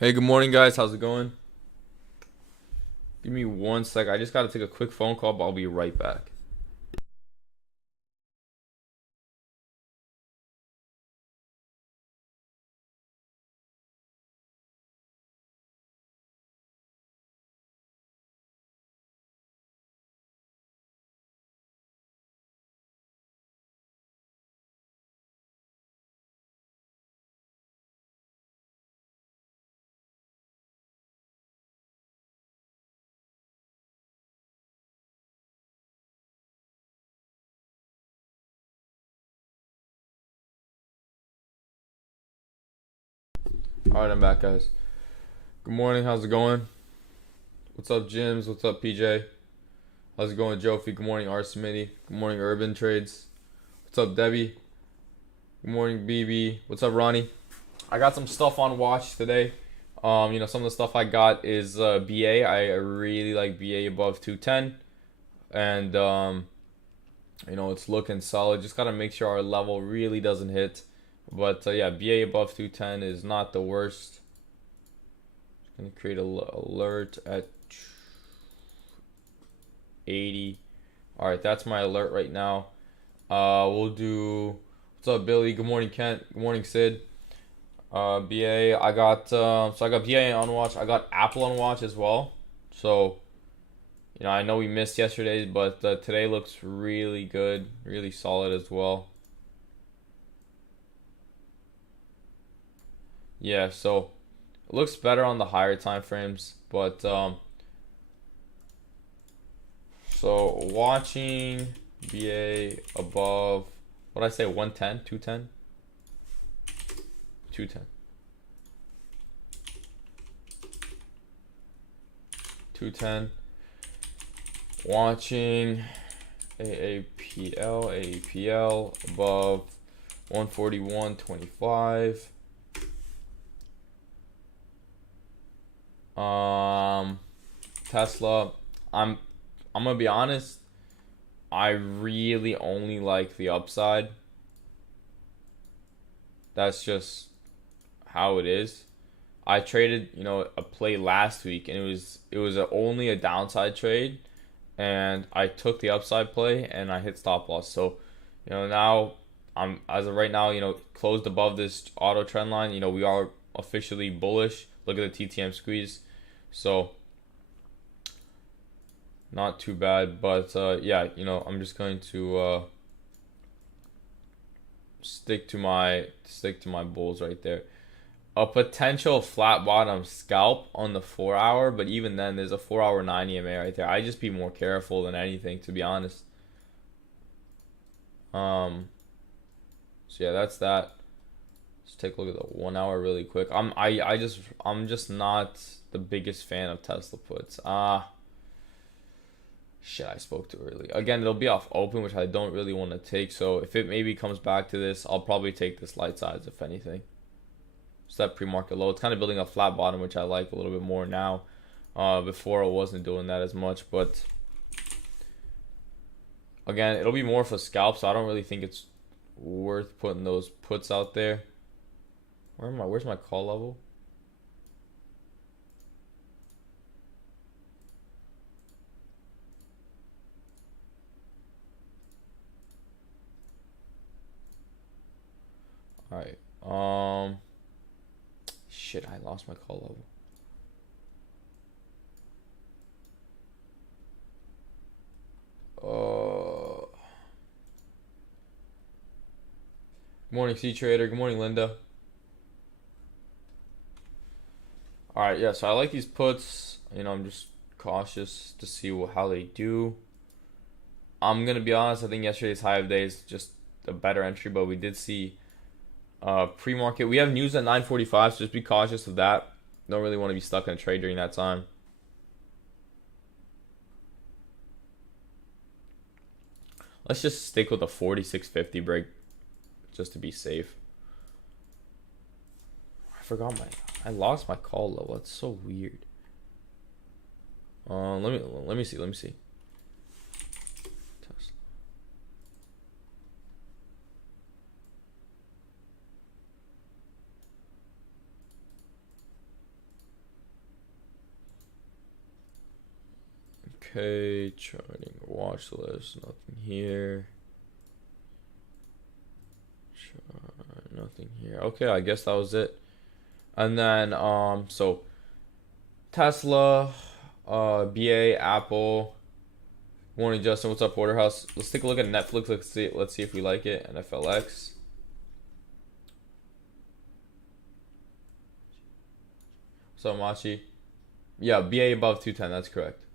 Hey, good morning, guys. How's it going? Give me one sec. I just got to take a quick phone call, but I'll be right back. All right, I'm back, guys. Good morning. How's it going? What's up, Jims? What's up, PJ? How's it going, Jofi? Good morning, R. Smitty. Good morning, Urban Trades. What's up, Debbie? Good morning, BB. What's up, Ronnie? I got some stuff on watch today. Some of the stuff I got is BA. I really like BA above 210, and it's looking solid. Just gotta make sure our level really doesn't hit. But yeah, BA above 210 is not the worst. Just gonna create a alert at 80. All right, that's my alert right now. We'll do. What's up, Billy? Good morning, Kent. Good morning, Sid. BA. I got BA on watch. I got Apple on watch as well. So I know we missed yesterday, but today looks really good, really solid as well. Yeah, so it looks better on the higher time frames, but so watching BA above what I say 110, 210, 210, 210. Watching AAPL above 141.25. Tesla. I'm gonna be honest. I really only like the upside. That's just how it is. I traded, a play last week, and it was only a downside trade, and I took the upside play and I hit stop loss. So, now I'm as of right now, closed above this auto trend line. We are officially bullish. Look at the TTM squeeze. So not too bad, but yeah, I'm just going to stick to my bulls right there. A potential flat bottom scalp on the 4 hour, but even then, there's a 4 hour 9 EMA right there. I just be more careful than anything, to be honest. Um, so yeah, that's that. Let's take a look at the 1 hour really quick. I'm just not the biggest fan of Tesla puts. Shit, I spoke too early. Again, it'll be off open, which I don't really want to take. So if it maybe comes back to this, I'll probably take this light size if anything. So that pre-market low. It's kind of building a flat bottom, which I like a little bit more now. Before I wasn't doing that as much, but again, it'll be more for scalp, so I don't really think it's worth putting those puts out there. Where's my call level? All right. Shit, I lost my call level. Good morning, C Trader. Good morning, Linda. All right, yeah. So I like these puts. I'm just cautious to see how they do. I'm gonna be honest. I think yesterday's high of day is just a better entry, but we did see pre-market. We have news at 9:45, so just be cautious of that. Don't really want to be stuck in a trade during that time. Let's just stick with a 46.50 break just to be safe. I lost my call level. That's so weird. Let me see. Tesla. Okay, charting watch list, nothing here. Nothing here. Okay, I guess that was it. And then so Tesla, BA, Apple. Morning, Justin. What's up, Porterhouse? Let's take a look at Netflix. Let's see if we like it. NFLX. What's up, Machi? Yeah, BA above 210. That's correct.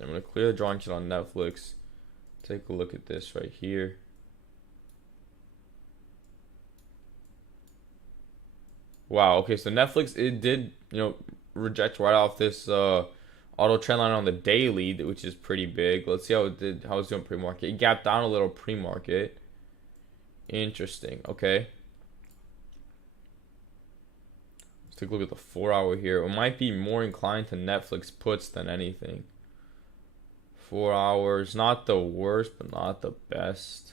I'm gonna clear the drawing sheet on Netflix. Take a look at this right here. Wow. Okay, so Netflix, it did reject right off this auto trend line on the daily, which is pretty big. Let's see how it did. How it's doing pre-market. It gapped down a little pre-market. Interesting. Okay. Let's take a look at the 4-hour here. It might be more inclined to Netflix puts than anything. 4 hours, not the worst, but not the best.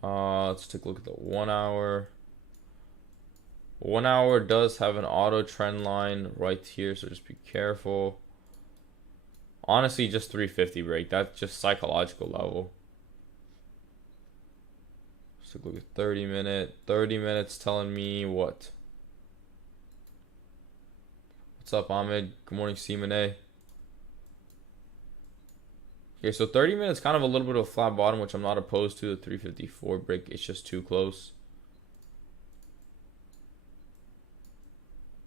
Let's take a look at the 1 hour. 1 hour does have an auto trend line right here, so just be careful. Honestly, just 350 break. That's just psychological level. Let's take a look at 30 minute. 30 minutes telling me what? What's up, Ahmed? Good morning, Simone. Okay, so 30 minutes, kind of a little bit of a flat bottom, which I'm not opposed to. The 354 break, it's just too close.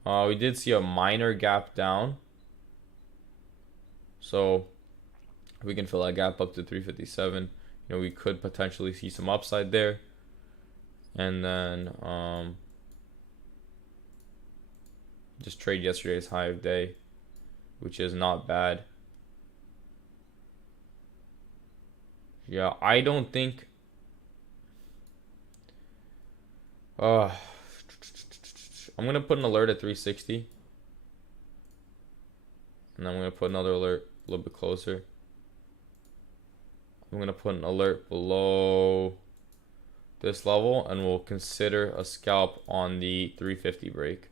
We did see a minor gap down. So if we can fill that gap up to 357, we could potentially see some upside there. And then just trade yesterday's high of day, which is not bad. Yeah, I don't think I'm gonna put an alert at 360. And I'm gonna put another alert a little bit closer. I'm gonna put an alert below this level, and we'll consider a scalp on the 350 break.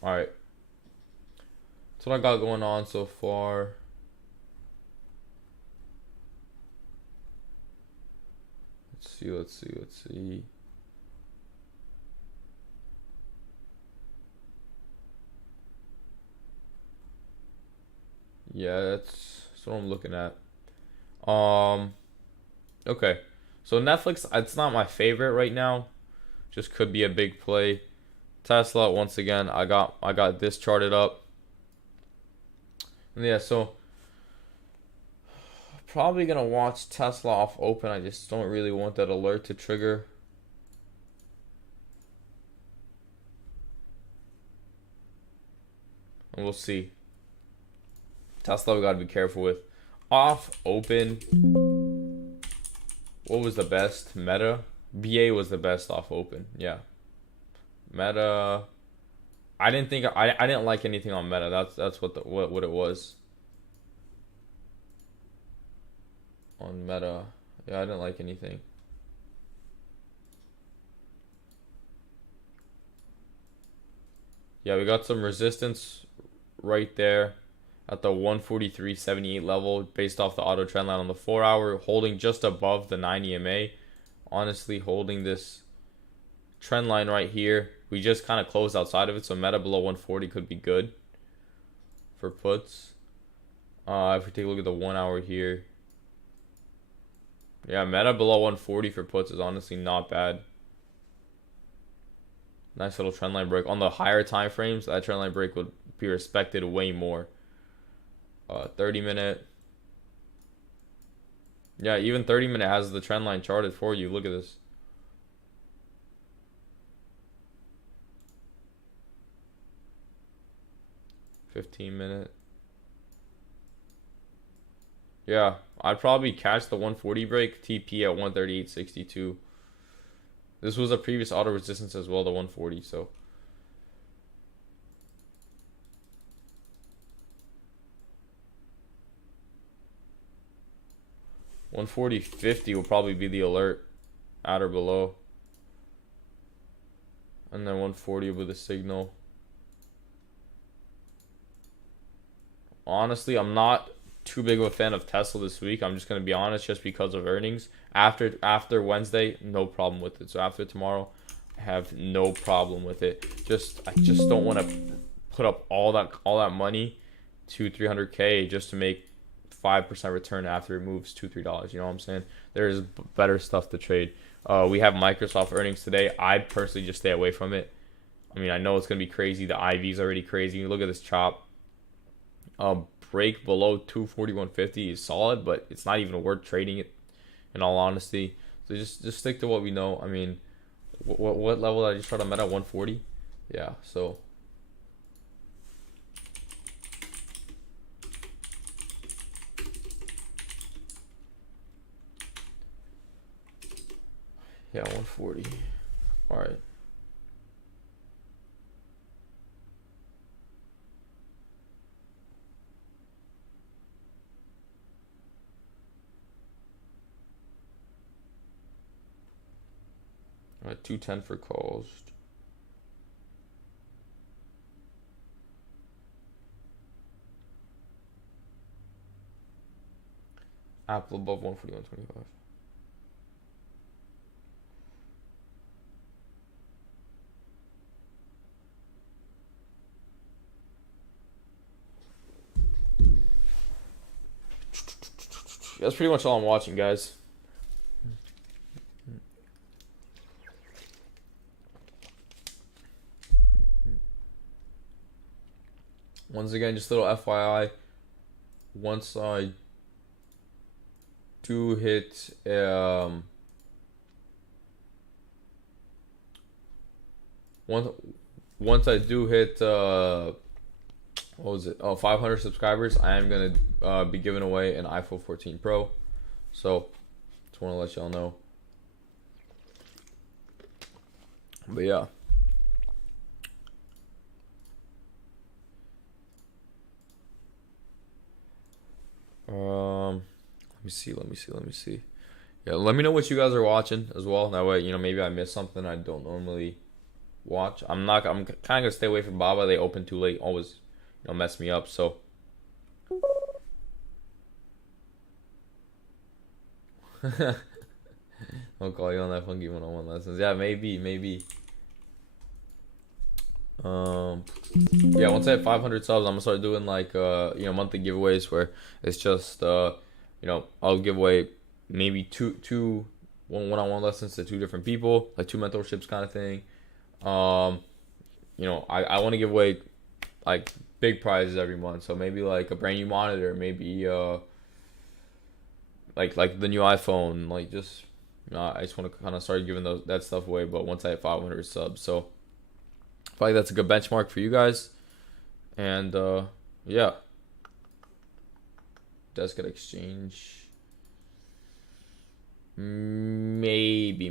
Alright. That's what I got going on so far. Let's see. Yeah, that's what I'm looking at. Okay. So Netflix, it's not my favorite right now. Just could be a big play. Tesla, once again, I got this charted up. And yeah, so probably gonna watch Tesla off open. I just don't really want that alert to trigger. And we'll see. Tesla, we gotta be careful with. Off open. What was the best? Meta? BA was the best off open. Yeah. Meta. I didn't like anything on Meta. That's what it was. On Meta. Yeah, I didn't like anything. Yeah, we got some resistance right there at the 143.78 level based off the auto trend line on the 4 hour, holding just above the 9 EMA. Honestly, holding this trend line right here. We just kind of closed outside of it, so Meta below 140 could be good for puts. If we take a look at the 1 hour here. Yeah, Meta below 140 for puts is honestly not bad. Nice little trendline break. On the higher time frames, that trendline break would be respected way more. 30 minute. Yeah, even 30 minute has the trendline charted for you. Look at this. $15-minute. Yeah, I'd probably catch the 140 break, TP at 138.62. This was a previous auto resistance as well, the 140, so 140.50 will probably be the alert, at or below. And then 140 will be the signal. Honestly, I'm not too big of a fan of Tesla this week. I'm just gonna be honest, just because of earnings. After Wednesday, no problem with it. So after tomorrow, I have no problem with it. I just don't want to put up all that money to 300K just to make 5% return after it moves $2-3. You know what I'm saying? There's better stuff to trade. We have Microsoft earnings today. I personally just stay away from it. I mean, I know it's gonna be crazy. The IV's already crazy. Look at this chop. Break below 241.50 is solid, but it's not even worth trading it, in all honesty. So just stick to what we know. I mean, what level did I just try to met at? 140. Yeah. So. Yeah, 140. All right. All right, 210 for calls. Apple above 141.25. That's pretty much all I'm watching, guys. Once again, just a little FYI. Once I do hit once I do hit what was it? 500 subscribers, I am gonna be giving away an iPhone 14 Pro. So just want to let y'all know. But yeah. Let me see. Yeah, let me know what you guys are watching as well. That way, maybe I missed something I don't normally watch. I'm kind of gonna stay away from Baba. They open too late, always, mess me up. So. I'll call you on that funky one-on-one lessons. Yeah, maybe. Yeah, once I have 500 subs, I'm gonna start doing like monthly giveaways where it's just I'll give away maybe two one-on-one lessons to 2 different people, like 2 mentorships kind of thing. I want to give away like big prizes every month, so maybe like a brand new monitor, maybe like the new iPhone, like just I just want to kind of start giving that stuff away, but once I have 500 subs. So I feel like that's a good benchmark for you guys. And yeah, Desk at Exchange, maybe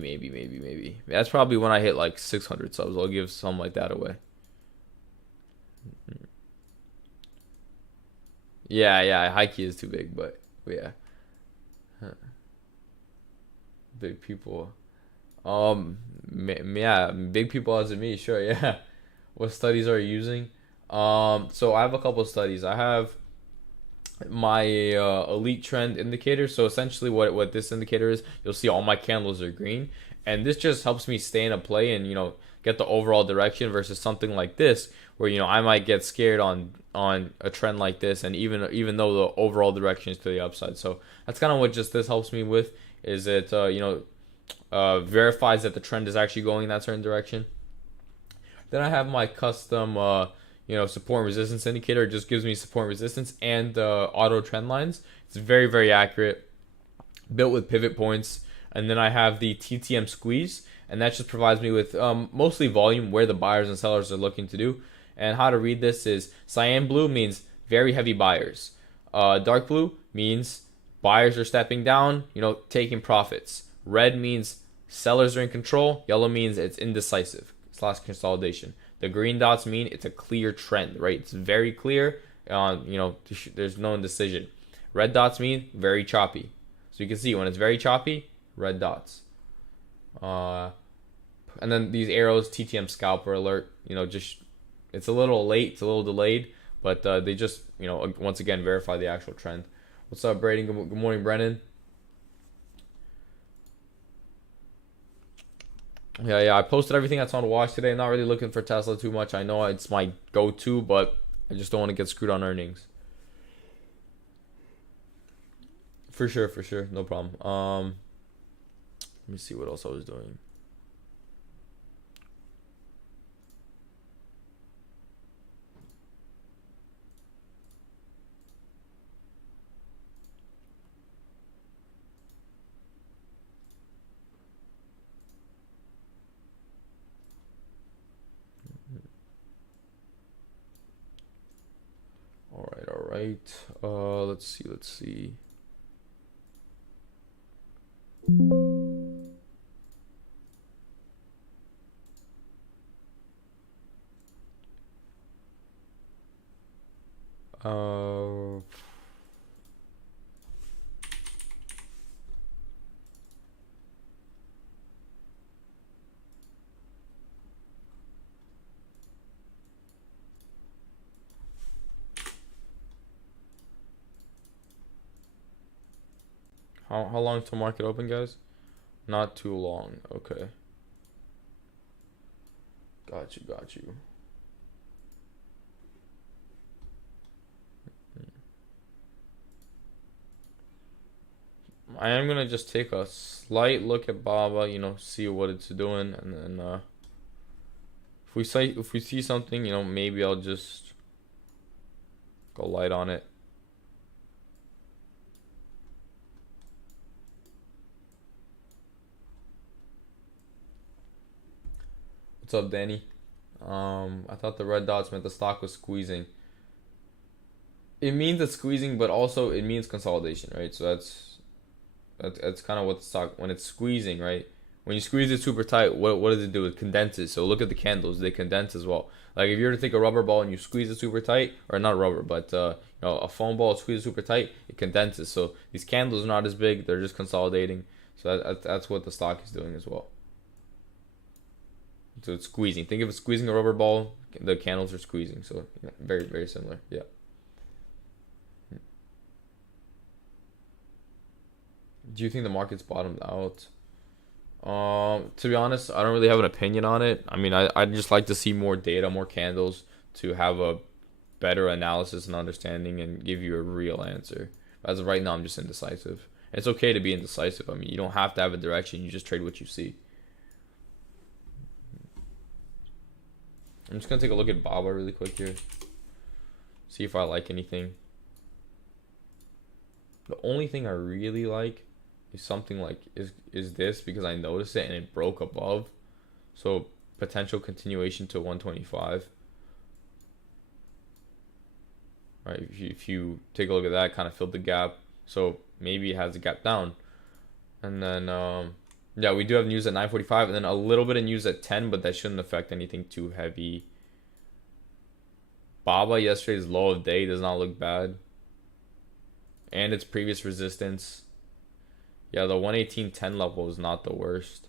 that's probably when I hit like 600 subs. I'll give something like that away. Yeah, high key is too big, but yeah. Big people. Yeah, big people as in me, sure, yeah. What studies are you using? So I have a couple of studies. I have my elite trend indicator. So essentially what this indicator is, you'll see all my candles are green, and this just helps me stay in a play and get the overall direction, versus something like this where I might get scared on a trend like this, and even though the overall direction is to the upside. So that's kind of what just this helps me with, is it verifies that the trend is actually going in that certain direction. Then I have my custom support and resistance indicator. It just gives me support and resistance and auto trend lines. It's very, very accurate, built with pivot points. And then I have the TTM squeeze, and that just provides me with mostly volume, where the buyers and sellers are looking to do. And how to read this is cyan blue means very heavy buyers. Dark blue means buyers are stepping down, taking profits. Red means sellers are in control. Yellow means it's indecisive / consolidation. The green dots mean it's a clear trend, right? It's very clear. There's no indecision. Red dots mean very choppy. So you can see when it's very choppy, red dots. And then these arrows, TTM scalper alert. Just it's a little late, it's a little delayed, but they just once again verify the actual trend. What's up, Brady? Good morning, Brennan. Yeah. I posted everything that's on watch today. I'm not really looking for Tesla too much. I know it's my go-to, but I just don't want to get screwed on earnings. For sure. No problem. Let me see what else I was doing. All right. Let's see. Uh, how long till market open, guys? Not too long. Okay. Got you. I am gonna just take a slight look at Baba, see what it's doing, and then if we see something, maybe I'll just go light on it. What's up, Danny? I thought the red dots meant the stock was squeezing. It means it's squeezing, but also it means consolidation, right? So that's kind of what the stock, when it's squeezing, right? When you squeeze it super tight, what does it do? It condenses. So look at the candles; they condense as well. Like if you were to take a rubber ball and you squeeze it super tight, or not rubber, but a foam ball, squeeze it super tight, it condenses. So these candles are not as big; they're just consolidating. So that's what the stock is doing as well. So it's squeezing. Think of it squeezing a rubber ball. The candles are squeezing. So very, very similar. Yeah. Do you think the market's bottomed out? To be honest, I don't really have an opinion on it. I mean, I'd just like to see more data, more candles to have a better analysis and understanding and give you a real answer. As of right now, I'm just indecisive. It's okay to be indecisive. I mean, you don't have to have a direction. You just trade what you see. I'm just going to take a look at Baba really quick here. See if I like anything. The only thing I really like is something like is this, because I noticed it and it broke above. So potential continuation to 125. Right, if you take a look at that, kind of filled the gap. So maybe it has a gap down. And then yeah, we do have news at 9:45 and then a little bit of news at 10, but that shouldn't affect anything too heavy. Baba yesterday's low of day does not look bad. And its previous resistance. Yeah, the 118.10 level is not the worst.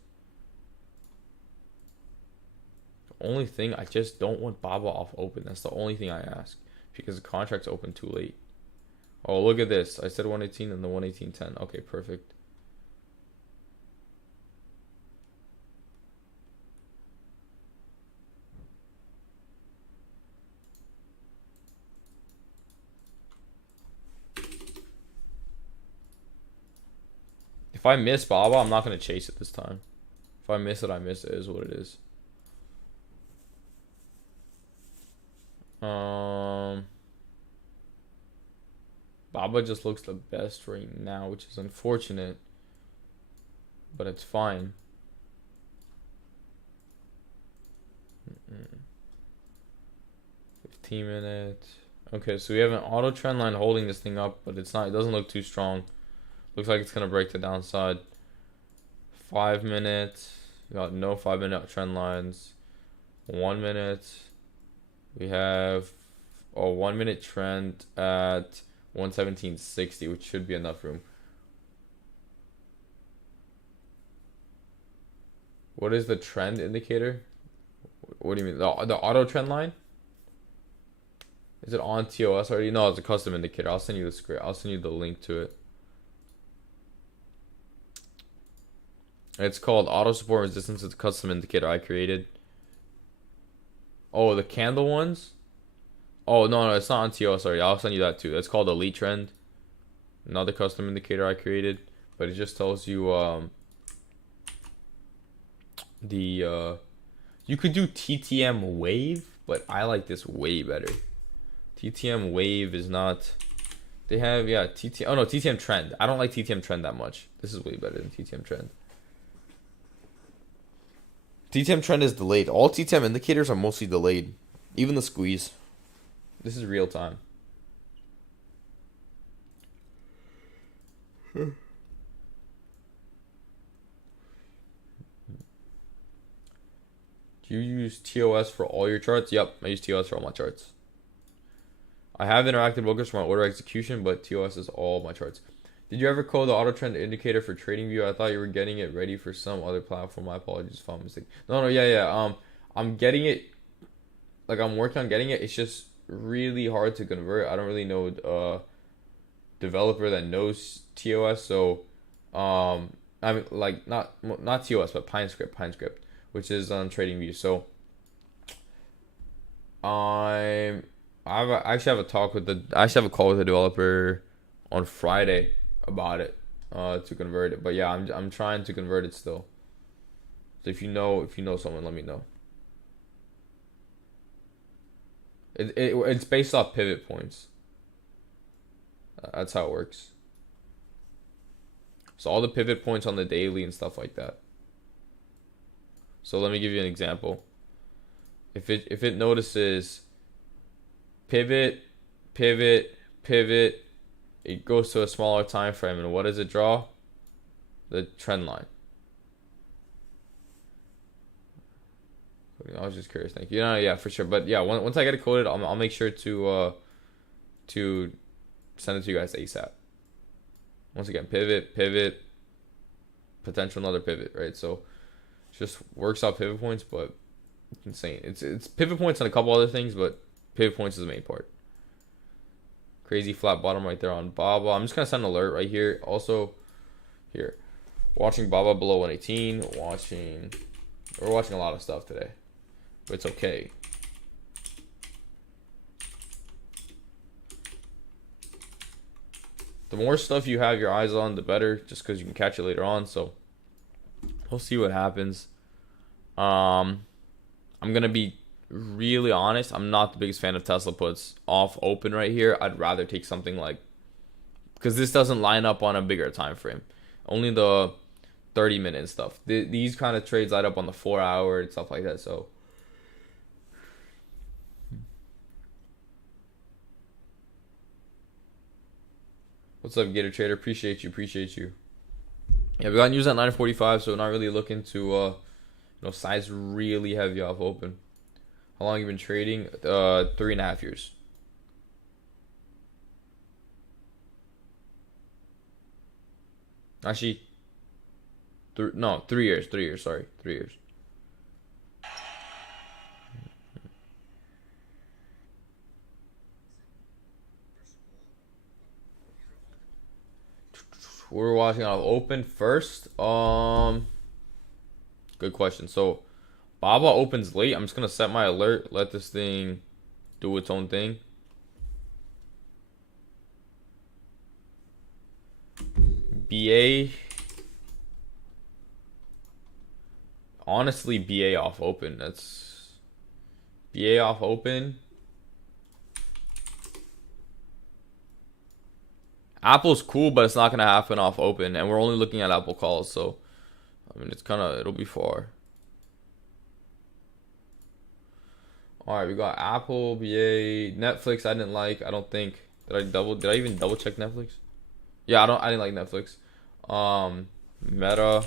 The only thing, I just don't want Baba off open. That's the only thing I ask. Because the contract's open too late. Oh, look at this. I said 118 and the 118.10. Okay, perfect. If I miss Baba, I'm not going to chase it this time. If I miss it, I miss it. It is what it is. Baba just looks the best right now, which is unfortunate. But it's fine. 15 minutes. Okay, so we have an auto trend line holding this thing up, but it's not. It doesn't look too strong. Looks like it's gonna break the downside. 5 minutes. We got no 5-minute trend lines. 1 minute. We have a 1 minute trend at 117.60, which should be enough room. What is the trend indicator? What do you mean? The auto trend line? Is it on TOS already? No, it's a custom indicator. I'll send you the script. I'll send you the link to it. It's called auto support resistance. It's a custom indicator I created. Oh, the candle ones? Oh, no, it's not on TOS already. I'll send you that too. It's called Elite Trend. Another custom indicator I created. But it just tells you you could do TTM Wave, but I like this way better. TTM Wave is not. They have TTM. Oh no, TTM Trend. I don't like TTM Trend that much. This is way better than TTM Trend. TTM Trend is delayed. All TTM indicators are mostly delayed. Even the squeeze. This is real time. Do you use TOS for all your charts? Yep, I use TOS for all my charts. I have interactive bookers for my order execution, but TOS is all my charts. Did you ever code the auto trend indicator for TradingView? I thought you were getting it ready for some other platform. My apologies if I'm mistaken. No, yeah. I'm getting it. Like, I'm working on getting it. It's just really hard to convert. I don't really know a developer that knows TOS. So, I mean, like, not TOS, but PineScript, which is on TradingView. So, I actually have a call with the developer on Friday about it to convert it. But yeah, I'm trying to convert it still. So if you know someone, let me know. It's based off pivot points. That's how it works. So all the pivot points on the daily and stuff like that. So let me give you an example. If it notices pivot, it goes to a smaller time frame, and what does it draw? The trend line. I was just curious. Thank you. Yeah, for sure. But yeah, once I get it coded, I'll make sure to send it to you guys ASAP. Once again, pivot, potential another pivot, right? So it just works out pivot points, but it's insane. It's pivot points and a couple other things, but pivot points is the main part. Crazy flat bottom right there on Baba. I'm just gonna send an alert right here. Also, here, watching Baba below 118. We're watching a lot of stuff today, but it's okay. The more stuff you have your eyes on, the better, just because you can catch it later on. So we'll see what happens. I'm gonna be really honest. I'm not the biggest fan of Tesla puts off open right here. I'd rather take something like, because this doesn't line up on a bigger time frame. Only the 30-minute stuff. These kind of trades light up on the 4-hour and stuff like that. So what's up, Gator Trader? Appreciate you. Yeah, we got news at 9:45, so not really looking to size really heavy off open. How long have you been trading? 3.5 years. Actually, 3 years. 3 years. Sorry, 3 years. We're watching off open first. Good question. So Baba opens late. I'm just gonna set my alert. Let this thing do its own thing. BA. Honestly, BA off open. That's BA off open. Apple's cool, but it's not gonna happen off open, and we're only looking at Apple calls. So, I mean, it'll be far. All right, we got Apple, BA, Netflix. I didn't like. I don't think. Did I even double check Netflix? Yeah, I didn't like Netflix. Meta.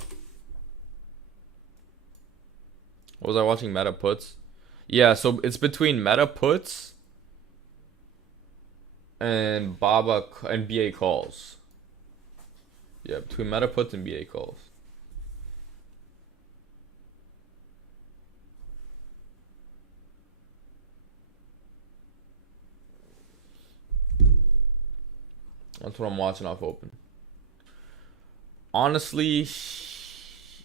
What was I watching? Meta puts. Yeah, so it's between Meta puts and Baba and BA calls. Yeah, between Meta puts and BA calls. That's what I'm watching off open. Honestly, just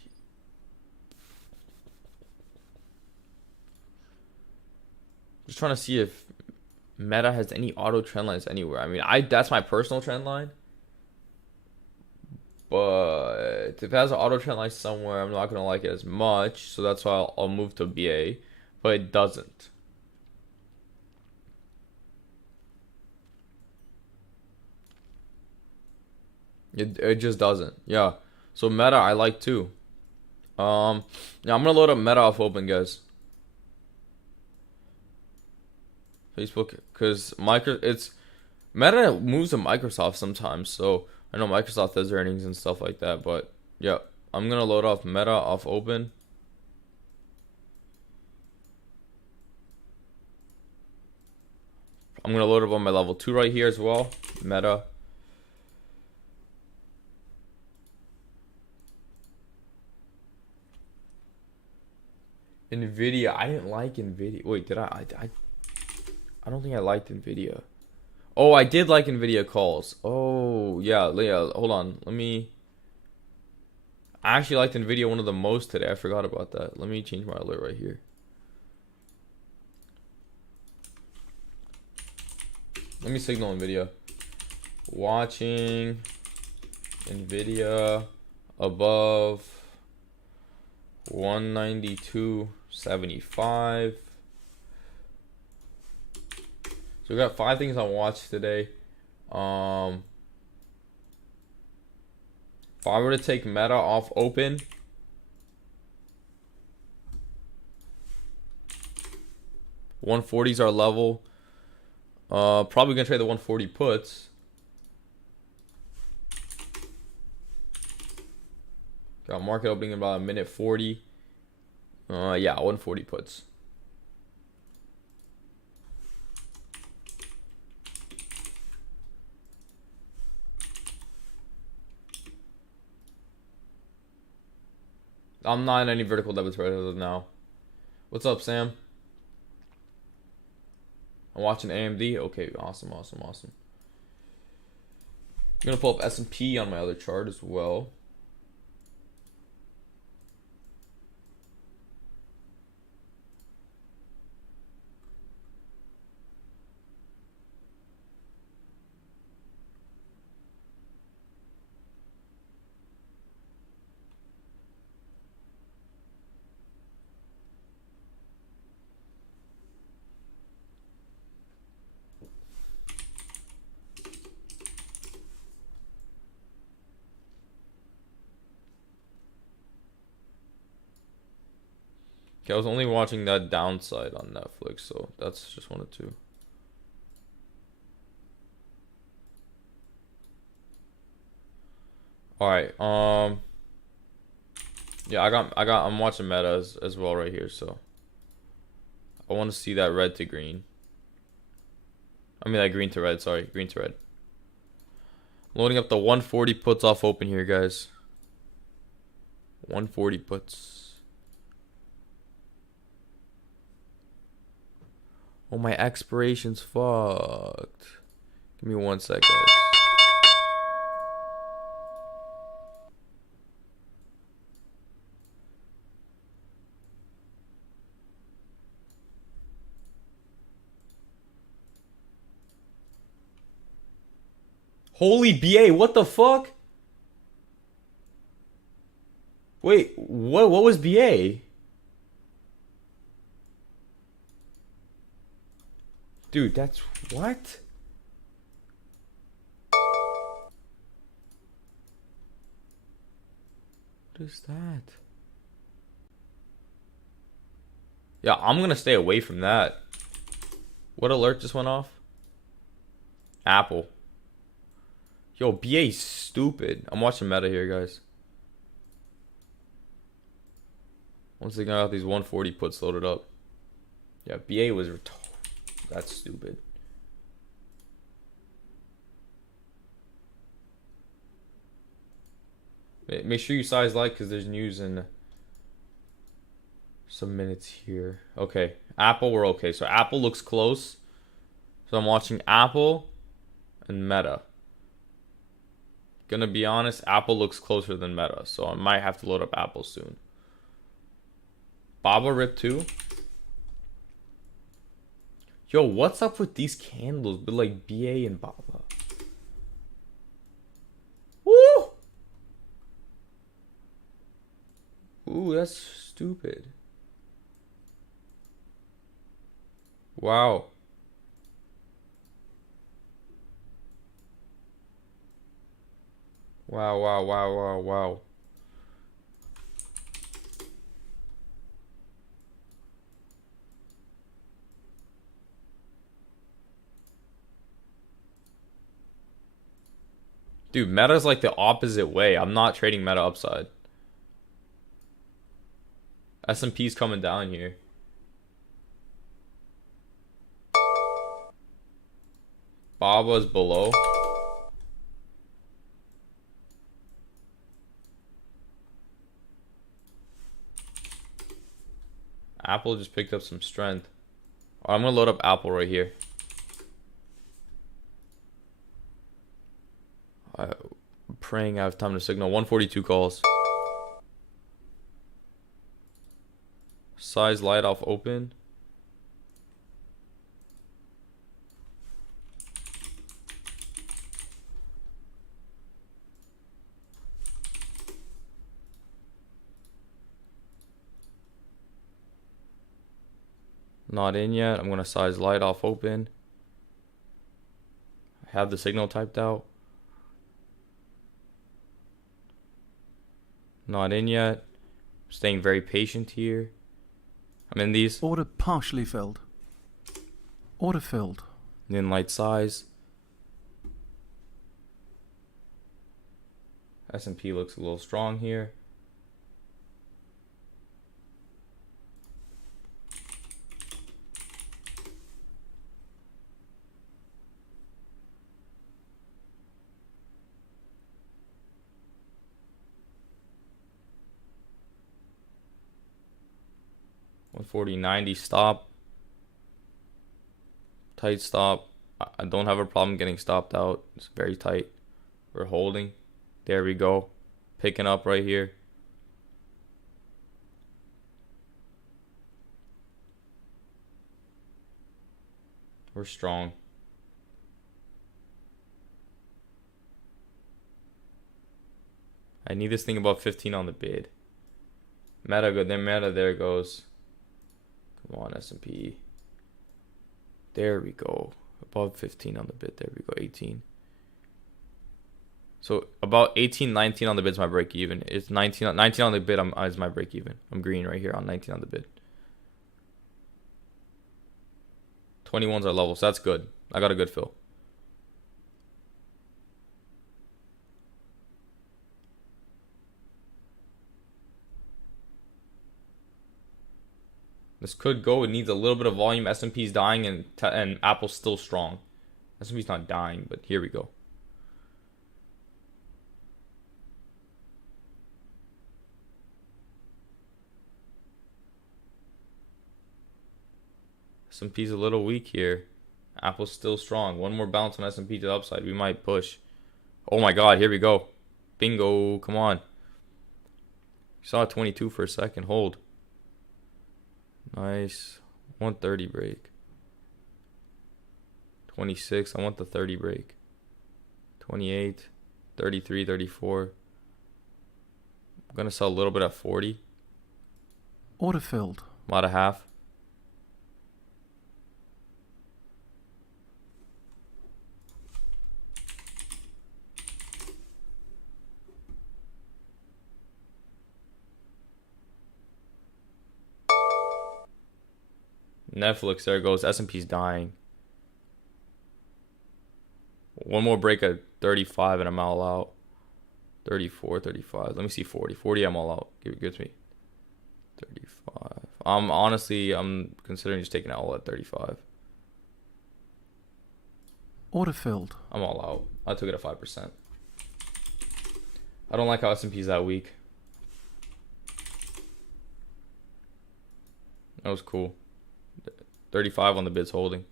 trying to see if Meta has any auto trend lines anywhere. I mean, that's my personal trend line. But if it has an auto trend line somewhere, I'm not gonna like it as much. So that's why I'll move to BA. But it doesn't. It just doesn't. Yeah. So Meta I like too. Yeah, I'm gonna load up Meta off open, guys. Facebook, because it's Meta moves to Microsoft sometimes, so I know Microsoft has earnings and stuff like that, but yeah, I'm gonna load off Meta off open. I'm gonna load up on my level 2 right here as well. Meta. Nvidia, I didn't like Nvidia. Wait, did I don't think I liked Nvidia. Oh, I did like Nvidia calls. Oh, yeah, hold on. I actually liked Nvidia one of the most today. I forgot about that. Let me change my alert right here. Let me signal Nvidia. Watching Nvidia above 192.75. So we got 5 things on watch today. If I were to take Meta off open, $140 is our level. Probably gonna trade the 140 puts. Got market opening in about a minute 40. Yeah, 140 puts. I'm not in any vertical debits right as of now. What's up, Sam? I'm watching AMD. Okay, awesome. I'm gonna pull up S&P on my other chart as well. Okay, I was only watching that downside on Netflix, so that's just one or two. All right. Yeah, I'm watching Meta as well right here, so I want to see that red to green. I mean that green to red, sorry, green to red. Loading up the 140 puts off open here, guys. 140 puts. Oh, my expiration's fucked. Give me 1 second. Holy BA, what the fuck? Wait, what was BA? Dude, that's what? What is that? Yeah, I'm gonna stay away from that. What alert just went off? Apple. Yo, BA's stupid. I'm watching Meta here, guys. Once again, I got these 140 puts loaded up. Yeah, BA was that's stupid. Make sure you size like because there's news in some minutes here. Okay, Apple, we're okay. So Apple looks close. So I'm watching Apple and Meta. Gonna be honest, Apple looks closer than Meta, so I might have to load up Apple soon. Baba rip too. Yo, what's up with these candles with like BA and Baba? Woo! Ooh, that's stupid. Wow. Wow, wow, wow, wow, wow. Dude, Meta's like the opposite way. I'm not trading Meta upside. S&P's coming down here. Baba's below. Apple just picked up some strength. I'm gonna load up Apple right here. I'm praying I have time to signal. 142 calls. Size light off open. Not in yet. I'm gonna size light off open. I have the signal typed out. Not in yet. Staying very patient here. I'm in these. Order partially filled. Order filled. In light size. S&P looks a little strong here. $140.90 stop. Tight stop. I don't have a problem getting stopped out. It's very tight. We're holding. There we go. Picking up right here. We're strong. I need this thing above 15 on the bid. Meta good. Then Meta. There it goes. Come on, S&P. There we go. Above 15 on the bid. There we go. 18. So about 18, 19 on the bid is my break even. It's 19 on the bid is my break even. I'm green right here on 19 on the bid. 21's our level, so that's good. I got a good fill. This could go. It needs a little bit of volume. S&P's dying and Apple's still strong. S&P's not dying, but here we go. S&P's a little weak here. Apple's still strong. One more bounce on S&P to the upside. We might push. Oh my god, here we go. Bingo. Come on. Saw 22 for a second. Hold. Nice. 130 break. 26. I want the 30 break. 28. 33, 34. I'm going to sell a little bit at 40. Order filled. About a half. Netflix, there it goes. S&P's dying. One more break at 35 and I'm all out. 34, 35. Let me see 40. 40, I'm all out. Give it to me. 35. Honestly, I'm considering just taking it all at 35. Order filled. I'm all out. I took it at 5%. I don't like how S&P's that weak. That was cool. 35 on the bids holding.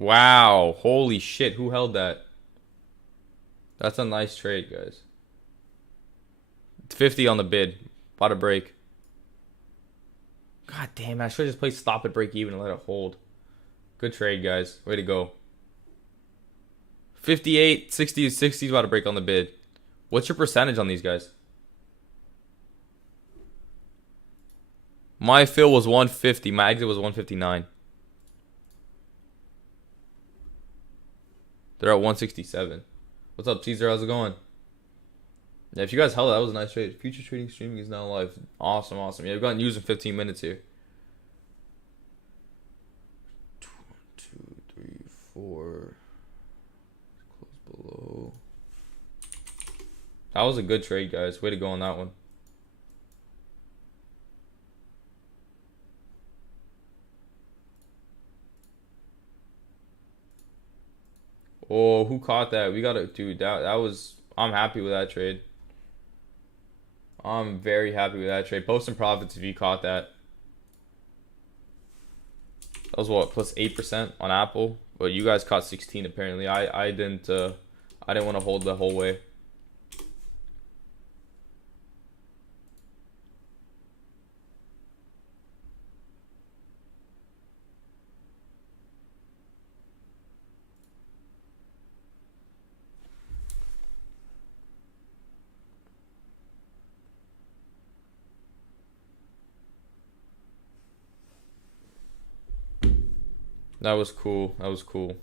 Wow. Holy shit. Who held that? That's a nice trade, guys. 50 on the bid. About to break. God damn it. I should have just played stop at break even and let it hold. Good trade, guys. Way to go. 58, 60, 60 is about to break on the bid. What's your percentage on these guys? My fill was 150. My exit was 159. They're at 167. What's up, Caesar? How's it going? Yeah, if you guys held it, that was a nice trade. Future trading streaming is now live. Awesome, awesome. Yeah, we've gotten used in 15 minutes here. 1, 2, 3, 4. Close below. That was a good trade, guys. Way to go on that one. Oh, who caught that? We got to, dude. That was. I'm happy with that trade. I'm very happy with that trade. Post some profits if you caught that. That was what, plus 8% on Apple. But you guys caught 16 apparently. I didn't want to hold the whole way. That was cool. That was cool.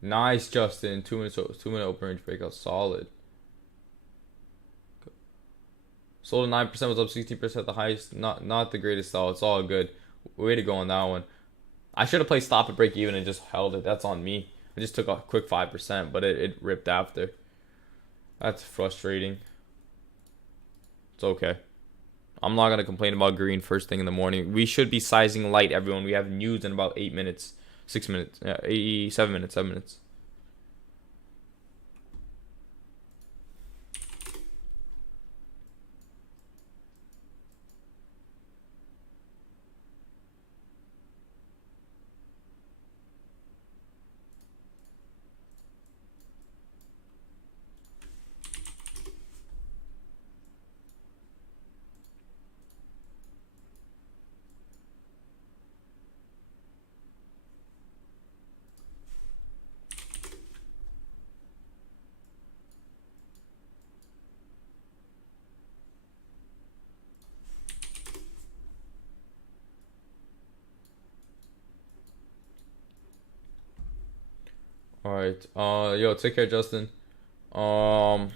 Nice, Justin. 2 minute open range breakout. Solid. Sold at 9%, was up 16%, the highest. Not the greatest though. It's all good. Way to go on that one. I should have played stop at break even and just held it. That's on me. I just took a quick 5%, but it ripped after. That's frustrating. It's okay. I'm not going to complain about green first thing in the morning. We should be sizing light, everyone. We have news in about 8 minutes. 6 minutes. Yeah, 7 minutes. 7 minutes. All right. Yo, take care, Justin. What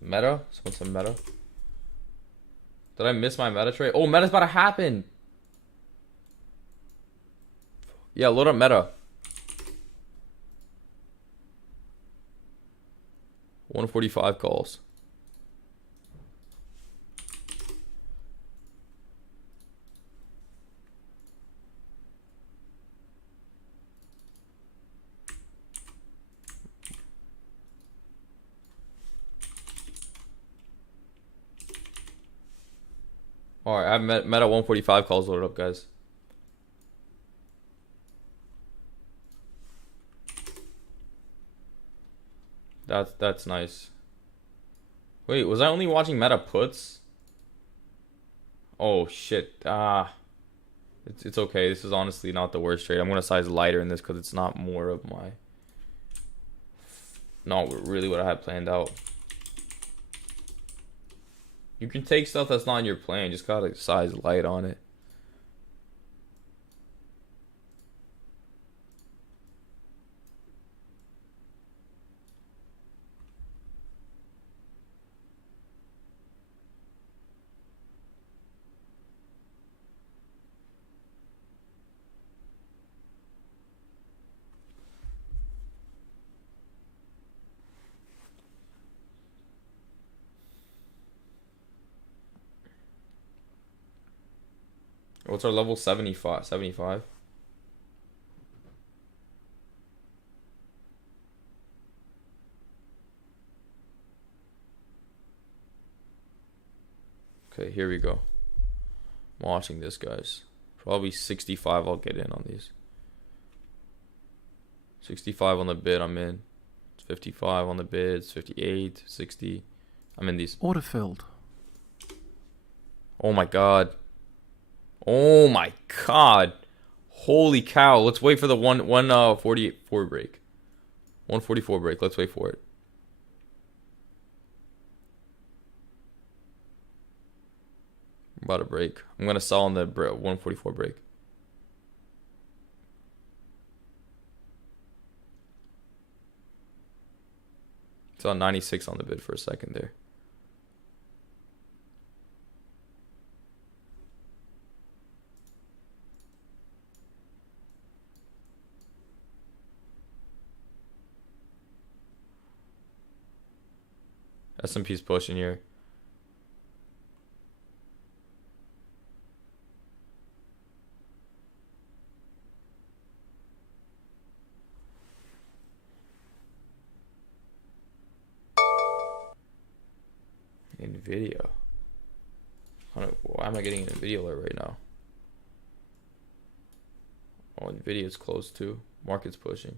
meta? What's a meta? Did I miss my meta trade? Oh, meta's about to happen. Yeah, load up meta. 145 calls. All right, I have meta 145 calls loaded up, guys. That's nice. Wait, was I only watching meta puts? Oh shit. It's okay. This is honestly not the worst trade. I'm gonna size lighter in this because it's not more of my, not really what I had planned out. You can take stuff that's not in your plan. Just gotta size light on it. What's our level? 75. 75. Okay, here we go. I'm watching this, guys. Probably 65 I'll get in on these. 65 on the bid, I'm in. 55 on the bids, 58, 60. I'm in these. Order filled. Oh my god. Oh my god. Holy cow. Let's wait for the 144 break. 144 break. Let's wait for it. I'm about to break. I'm going to sell on the 144 break. Saw 96 on the bid for a second there. S&P's pushing here. Nvidia. Why am I getting an Nvidia alert right now? Oh, Nvidia's close too. Market's pushing.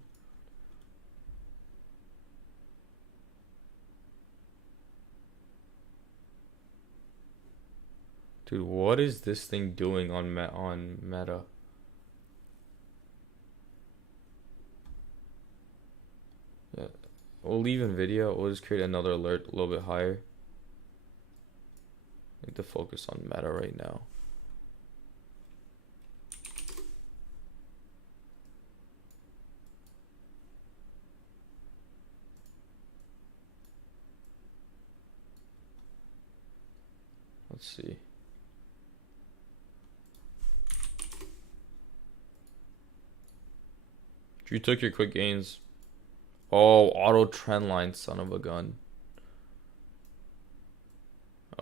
Dude, what is this thing doing on Meta? Yeah, we'll leave Nvidia. We'll just create another alert a little bit higher. I need to focus on Meta right now. Let's see. You took your quick gains. Oh, auto trend line, son of a gun.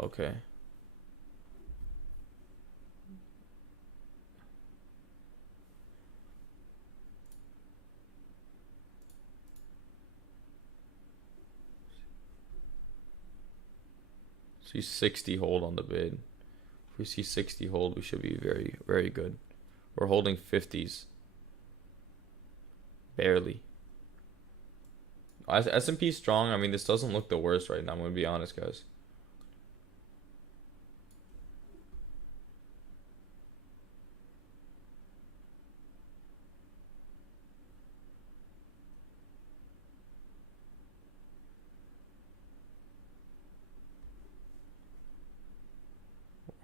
Okay. See 60 hold on the bid. If we see 60 hold, we should be very, very good. We're holding 50s. Barely. S&P strong. I mean, this doesn't look the worst right now. I'm going to be honest, guys.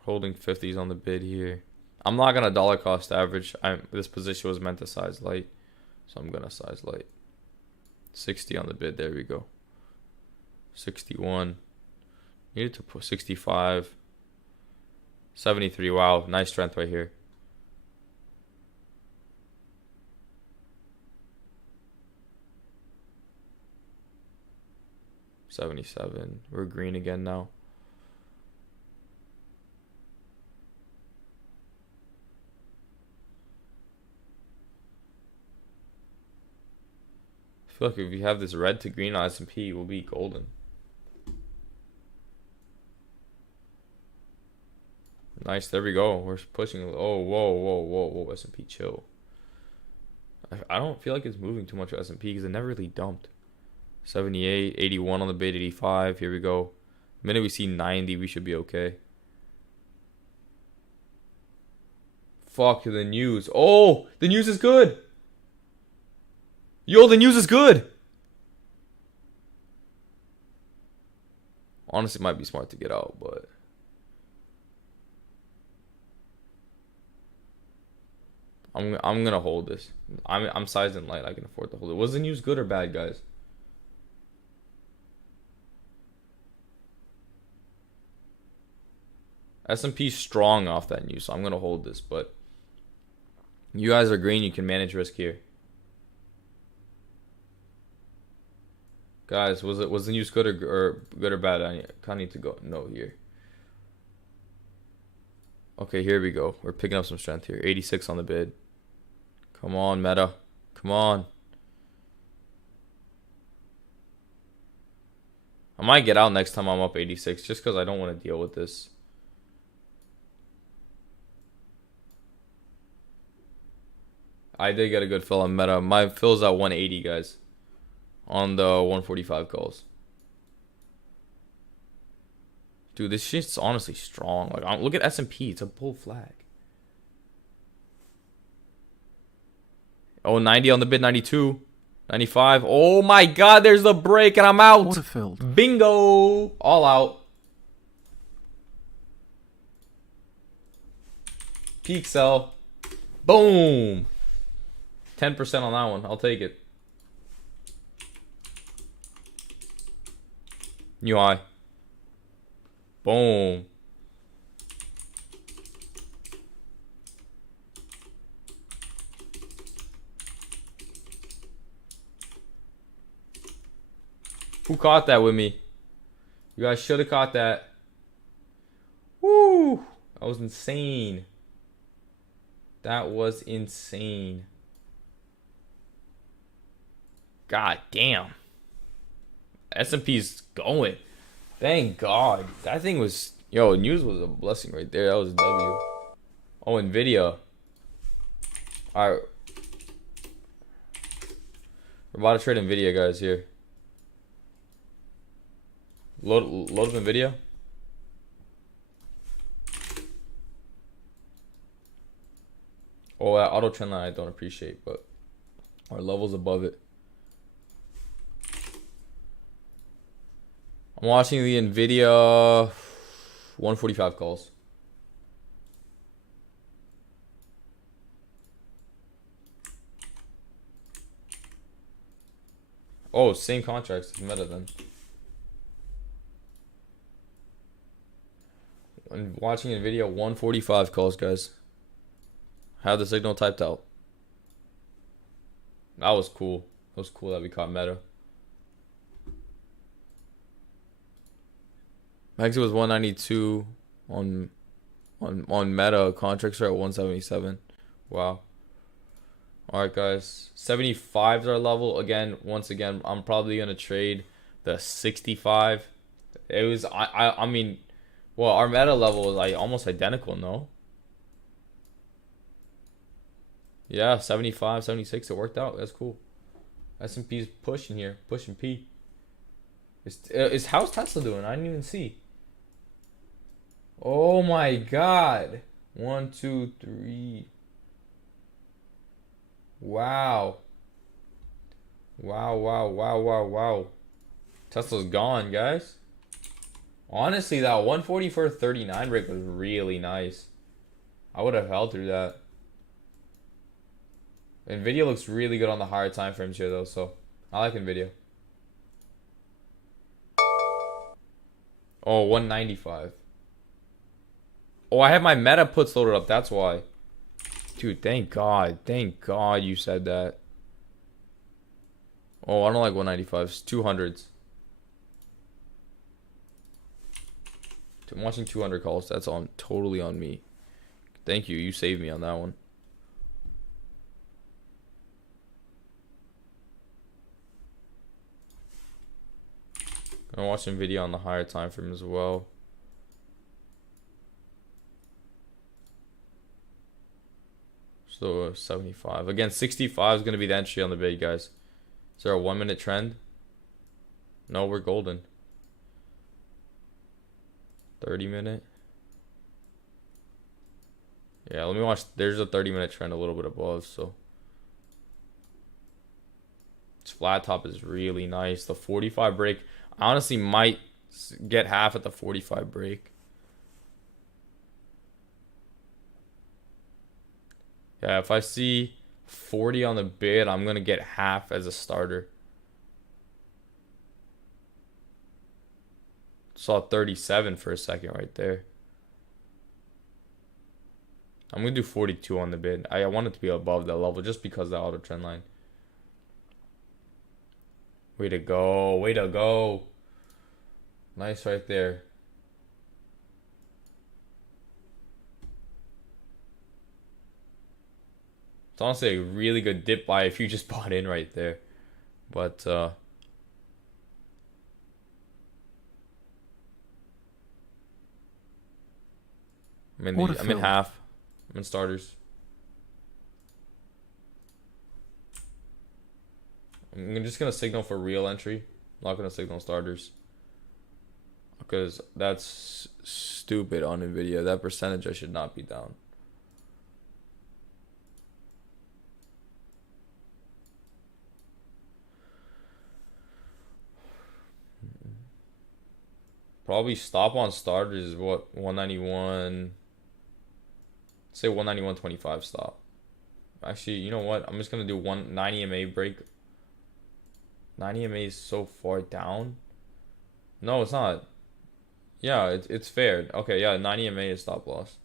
Holding 50s on the bid here. I'm not going to dollar cost average. This position was meant to size light. So I'm going to size light. 60 on the bid. There we go. 61. Needed to put 65. 73. Wow. Nice strength right here. $77. We're green again now. I feel like if you have this red to green on S&P, we'll be golden. Nice, there we go. We're pushing. Oh, whoa. S&P, chill. I don't feel like it's moving too much with S&P because it never really dumped. 78, 81 on the bid, 85. Here we go. The minute we see 90, we should be okay. Fuck the news. Oh, the news is good. Yo, the news is good. Honestly, it might be smart to get out, but I'm gonna hold this. I'm sizing light. I can afford to hold it. Was the news good or bad, guys? S&P strong off that news, so I'm gonna hold this. But you guys are green. You can manage risk here. Guys, was the news good or good or bad? I kind of need to go no here. Okay, here we go. We're picking up some strength here. 86 on the bid. Come on, Meta. Come on. I might get out next time I'm up 86 just because I don't want to deal with this. I did get a good fill on meta. My fill's at 180, guys, on the 145 calls. Dude, this shit's honestly strong. Like, look at S&P. It's a bull flag. Oh, 90 on the bid, 92. 95. Oh my god, there's the break and I'm out. Order filled. Bingo. All out. Peak sell. Boom. 10% on that one. I'll take it. New high. Boom. Who caught that with me? You guys should have caught that. Woo! That was insane. That was insane. God damn. S&P's going. Thank God. That thing was... Yo, news was a blessing right there. That was a W. Oh, NVIDIA. Alright. We're about to trade NVIDIA, guys, here. Load of NVIDIA. Oh, that auto trend line I don't appreciate, but our levels above it. I'm watching the NVIDIA 145 calls. Oh, same contracts as Meta then. I'm watching NVIDIA 145 calls, guys. Have the signal typed out. That was cool. That was cool that we caught Meta. Exit was 192 on Meta. Contracts are at 177. Wow. Alright, guys. 75 is our level. Once again, I'm probably gonna trade the 65. It was I mean, well, our meta level is like almost identical, no? Yeah, 75, 76, it worked out. That's cool. S&P's pushing here, pushing P. How's Tesla doing? I didn't even see. Oh my god. 1, 2, 3. Wow. Wow. Tesla's gone, guys. Honestly, that 140 for 39 break was really nice. I would have held through that. NVIDIA looks really good on the higher time frames here, though, so I like NVIDIA. Oh, 195. Oh, I have my meta puts loaded up. That's why. Dude, thank God. Thank God you said that. Oh, I don't like 195s. 200s. I'm watching 200 calls. That's totally on me. Thank you. You saved me on that one. I'm watching video on the higher time frame as well. So 75. Again, 65 is going to be the entry on the bid, guys. Is there a 1 minute trend? No, we're golden. 30 minute. Yeah, let me watch. There's a 30-minute trend a little bit above, so. This flat top is really nice. The 45 break, I honestly might get half at the 45 break. Yeah, if I see 40 on the bid, I'm going to get half as a starter. Saw 37 for a second right there. I'm going to do 42 on the bid. I want it to be above that level just because of the auto trend line. Way to go. Way to go. Nice right there. It's honestly a really good dip buy if you just bought in right there. But, I'm in half. I'm in starters. I'm just gonna signal for real entry. I'm not gonna signal starters because that's stupid on Nvidia. That percentage I should not be down. Probably stop on starters is what, 191. Say 191.25 stop. Actually, you know what? I'm just gonna do 190 MA break. 90 MA is so far down. No, it's not. Yeah, it's fair. Okay, yeah, 90 MA is stop loss.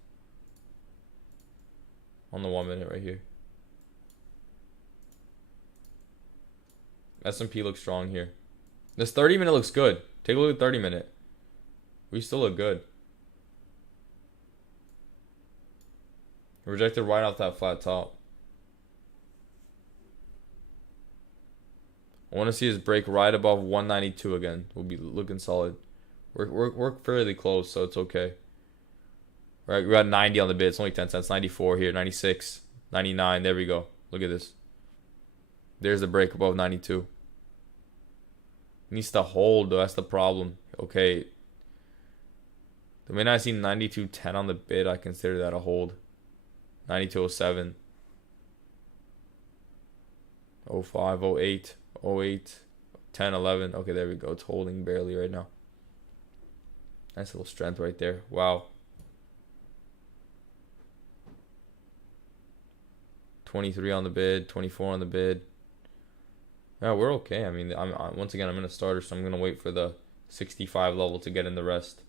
On the 1 minute right here. S&P looks strong here. This 30 minute looks good. Take a look at 30 minute. We still look good. Rejected right off that flat top. I want to see his break right above 192 again. We'll be looking solid. We're fairly close, so it's okay. Right, we got 90 on the bid. It's only 10 cents. 94 here, 96, 99. There we go. Look at this. There's the break above 92. Needs to hold though. That's the problem. Okay. The minute I see 92.10 on the bid, I consider that a hold. 92.07. 05, 08, 08, 10, 11. Okay, there we go. It's holding barely right now. Nice little strength right there. Wow. 23 on the bid, 24 on the bid. Yeah, we're okay. I mean, I'm once again, I'm in a starter, so I'm going to wait for the 65 level to get in the rest.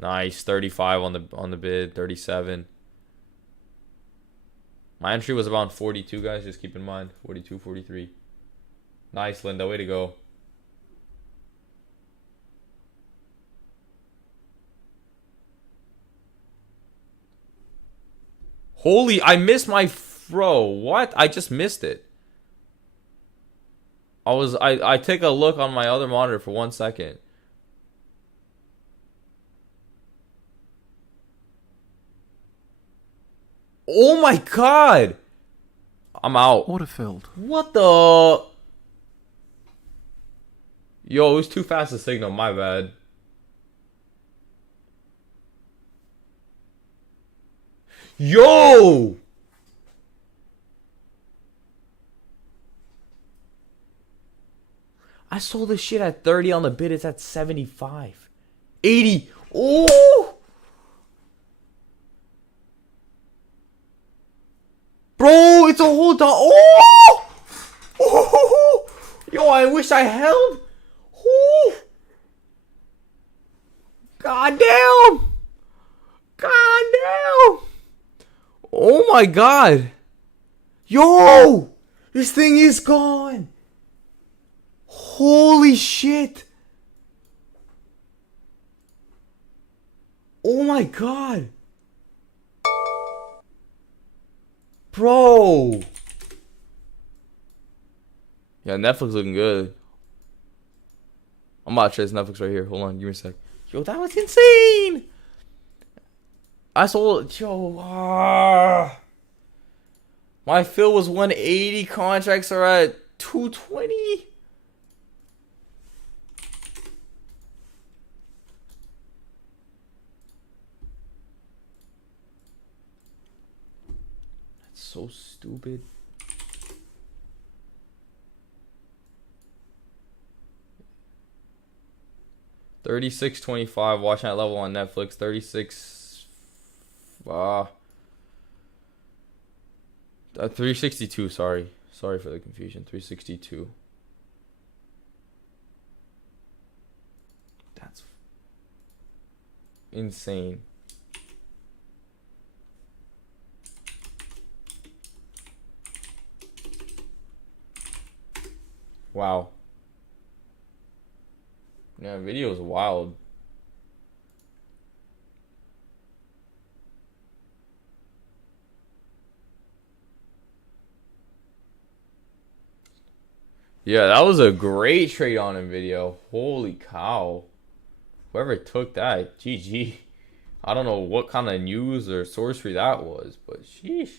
Nice, 35 on the bid, 37. My entry was around 42, guys. Just keep in mind, 42, 43. Nice, Linda. Way to go. Holy, I missed my bro. What? I just missed it. I take a look on my other monitor for 1 second. Oh my god! I'm out. Order filled. What the? Yo, it was too fast to signal. My bad. Yo! I sold this shit at 30 on the bid. It's at 75. 80. Oh! Bro, it's a whole dog. Oh! Oh! Yo, I wish I held. Oh! God damn! God damn! Oh my god! Yo! This thing is gone! Holy shit! Oh my god! Bro! Yeah, Netflix looking good. I'm about to try this Netflix right here. Hold on, give me a sec. Yo, that was insane! I sold... Yo, my fill was 180. Contracts are at 220. That's so stupid. $36.25. Watching that level on Netflix. 36. 362. Sorry for the confusion. 362. That's insane. Wow. Yeah, video is wild. Yeah, that was a great trade on Nvidia. Holy cow. Whoever took that, GG. I don't know what kind of news or sorcery that was, but sheesh.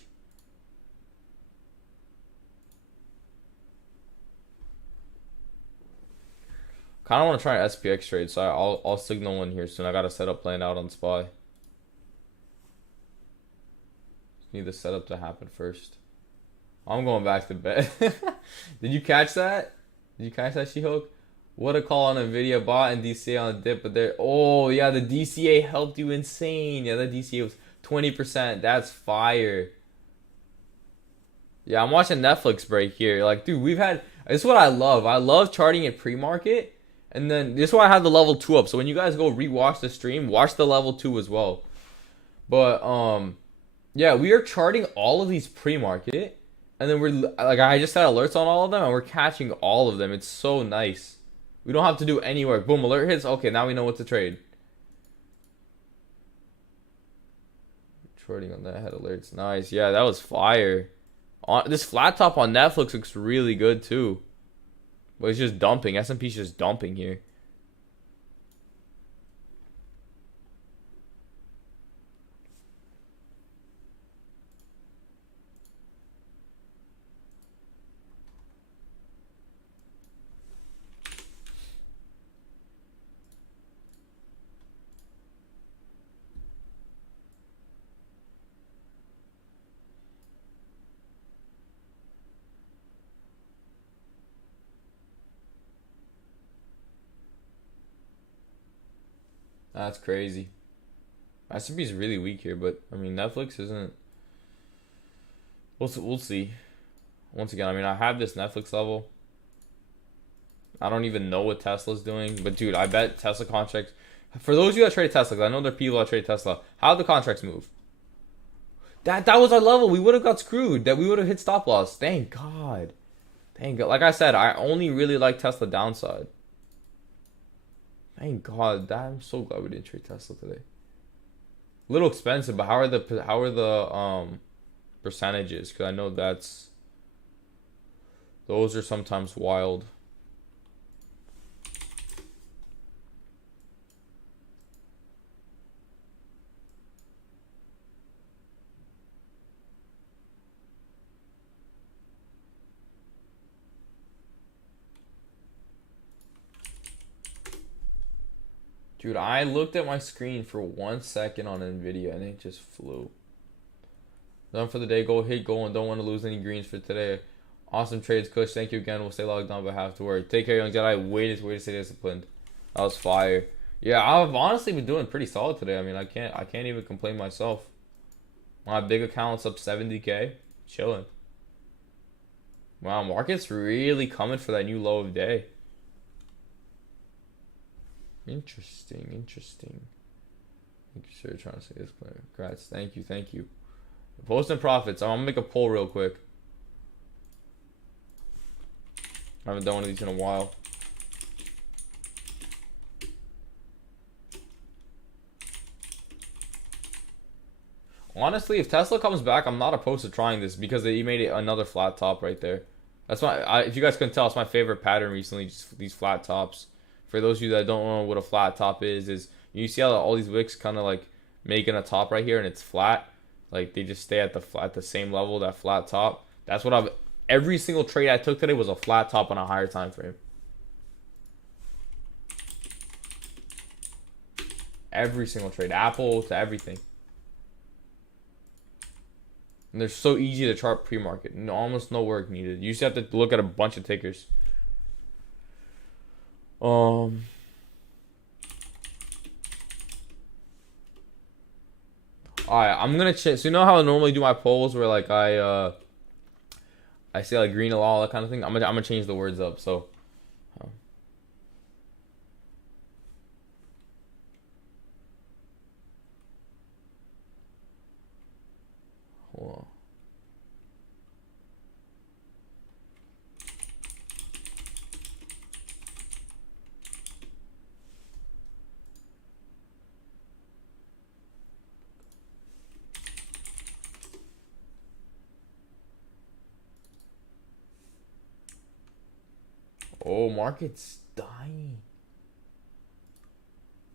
Kind of want to try an SPX trade, so I'll signal one here soon. I gotta set up playing out on SPY. Need the setup to happen first. I'm going back to bed. Did you catch that? Did you catch that, She-Hulk? What a call on NVIDIA bot and DCA on a dip, but there. Oh yeah, the DCA helped you insane. Yeah, the DCA was 20%. That's fire. Yeah, I'm watching Netflix break here. Like, dude, we've had. This is what I love. I love charting it pre-market, and then this is why I have the level 2 up. So when you guys go rewatch the stream, watch the level 2 as well. But yeah, we are charting all of these pre-market, and then we're like, I just set alerts on all of them, and we're catching all of them. It's so nice. We don't have to do any work. Boom, alert hits. Okay, now we know what to trade. Trading on that head alerts. Nice. Yeah, that was fire. This flat top on Netflix looks really good too. But it's just dumping. S&P's just dumping here. That's crazy. S&P's really weak here, but I mean Netflix isn't. We'll see. Once again, I mean I have this Netflix level. I don't even know what Tesla's doing, but dude, I bet Tesla contracts. For those of you that trade Tesla, I know there are people that trade Tesla. How the contracts move? That was our level. We would have got screwed. That we would have hit stop loss. Thank God. Thank God. Like I said, I only really like Tesla downside. Thank God. I'm so glad we didn't trade Tesla today. A little expensive, but how are the percentages? Because I know those are sometimes wild. Dude, I looked at my screen for 1 second on NVIDIA and it just flew. Done for the day. Go hit goal and don't want to lose any greens for today. Awesome trades, Kush. Thank you again. We'll stay logged on but have to work. Take care, young Jedi. Way to stay disciplined. That was fire. Yeah, I've honestly been doing pretty solid today. I mean, I can't even complain myself. My big account's up 70K. Chilling. Wow, market's really coming for that new low of day. Interesting. Thank you, sir. Trying to say this player. Congrats. Thank you. Posting profits. I'm gonna make a poll real quick. I haven't done one of these in a while. Honestly, if Tesla comes back, I'm not opposed to trying this because he made it another flat top right there. That's if you guys couldn't tell, it's my favorite pattern recently. Just these flat tops. For those of you that don't know what a flat top is you see how all these wicks kind of like making a top right here and it's flat. Like they just stay at the same level, that flat top. That's what every single trade I took today was a flat top on a higher time frame. Every single trade, Apple to everything. And they're so easy to chart pre-market. Almost no work needed. You just have to look at a bunch of tickers. Alright, I'm gonna change. So you know how I normally do my polls where like I say like green all that kind of thing. I'm gonna change the words up. So hold on. Oh, market's dying.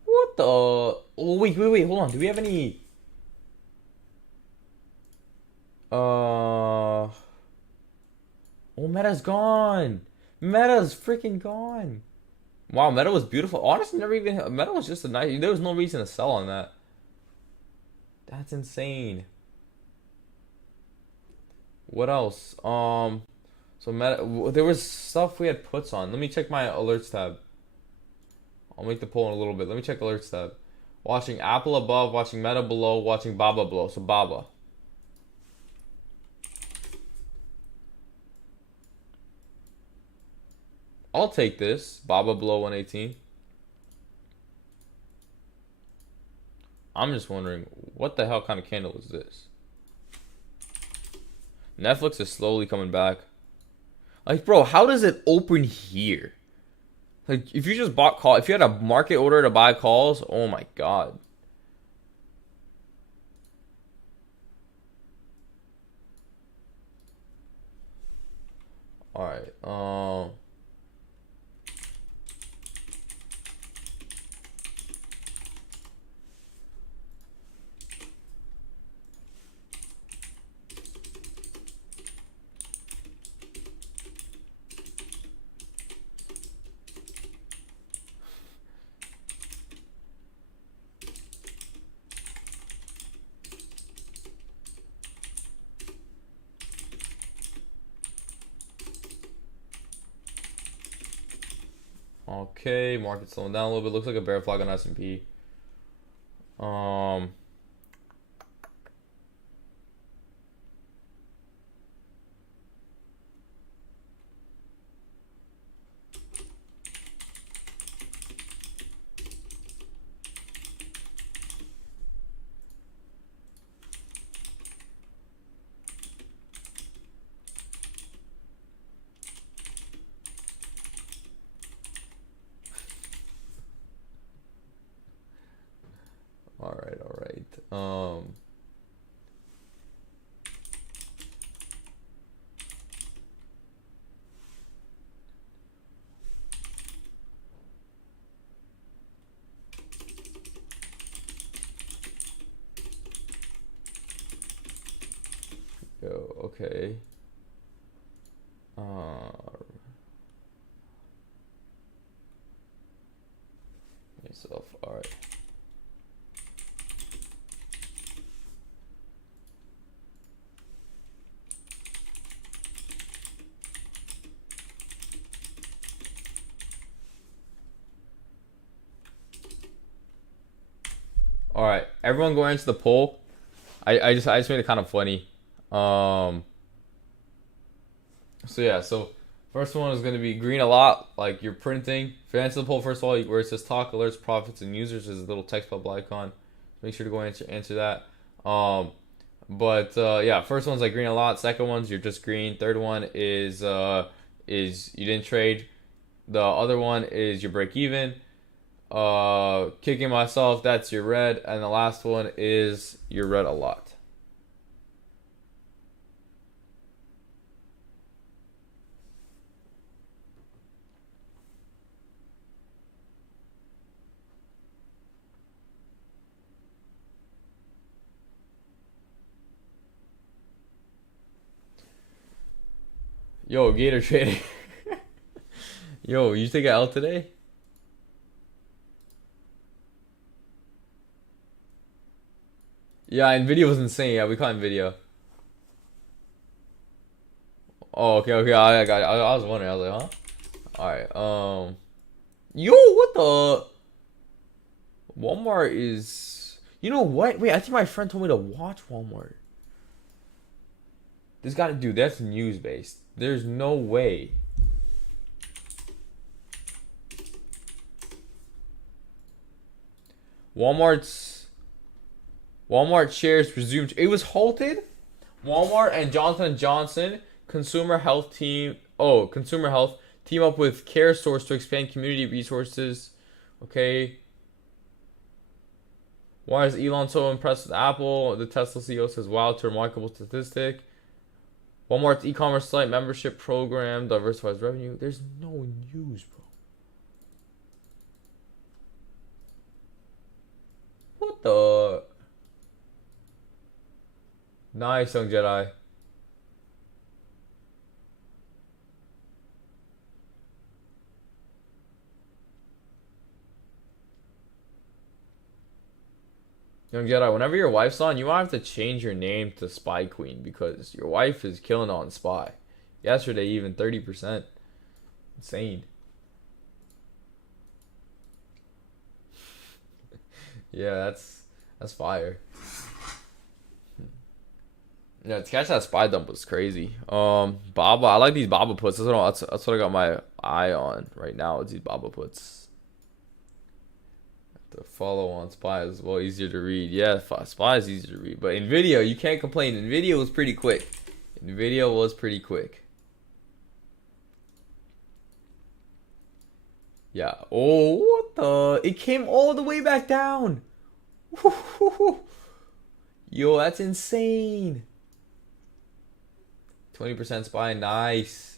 What the? Oh, wait, hold on. Do we have any? Oh, Meta's gone. Meta's freaking gone. Wow, Meta was beautiful. Honestly, never even Meta was just a nice. There was no reason to sell on that. That's insane. What else? So Meta, there was stuff we had puts on. Let me check my alerts tab. I'll make the poll in a little bit. Let me check alerts tab. Watching Apple above, watching Meta below, watching Baba below. So Baba. I'll take this. Baba below 118. I'm just wondering, what the hell kind of candle is this? Netflix is slowly coming back. Like, bro, how does it open here? Like, if you just bought call, if you had a market order to buy calls, oh my god. All right. Okay, market slowing down a little bit. Looks like a bear flag on S&P. Um. All right. All right. Yo. Okay. Yourself. All right. All right. Everyone go into the poll. I just made it kind of funny. Um. So yeah. So first one is going to be green a lot, like you're printing. If you answer the poll first of all, where it says talk, alerts, profits, and users, is a little text bubble icon. Make sure to go answer that. But yeah, first one's like green a lot. Second one's you're just green. Third one is you didn't trade. The other one is you break even. Kicking myself, that's your red, and the last one is your red a lot. Yo, Gator trading. Yo, you take an L today? Yeah, and video was insane. Yeah, we caught in video. Oh, okay, okay. I got. I was wondering. I was like, huh? All right. Yo, what the? Walmart is. You know what? Wait, I think my friend told me to watch Walmart. This got to do. That's news based. There's no way. Walmart's Walmart shares resumed. It was halted. Walmart and Johnson & Johnson consumer health team. Oh, consumer health team up with CareSource to expand community resources. Okay. Why is Elon so impressed with Apple? The Tesla CEO says, "Wow, it's a remarkable statistic." Walmart's e-commerce site membership program diversifies revenue. There's no news, bro. What the? Nice, Young Jedi. Young Jedi, whenever your wife's on, you might have to change your name to Spy Queen because your wife is killing on Spy. Yesterday, even 30%. Insane. Yeah, that's fire. Yeah, to catch that spy dump was crazy. Baba, I like these Baba puts. That's what I got my eye on right now. Is these Baba puts. The follow on spy is well easier to read. Yeah, spy is easier to read, but in video you can't complain. In video was pretty quick. In video was pretty quick. Yeah. Oh, what the? It came all the way back down. Yo, that's insane. 20% spy, nice.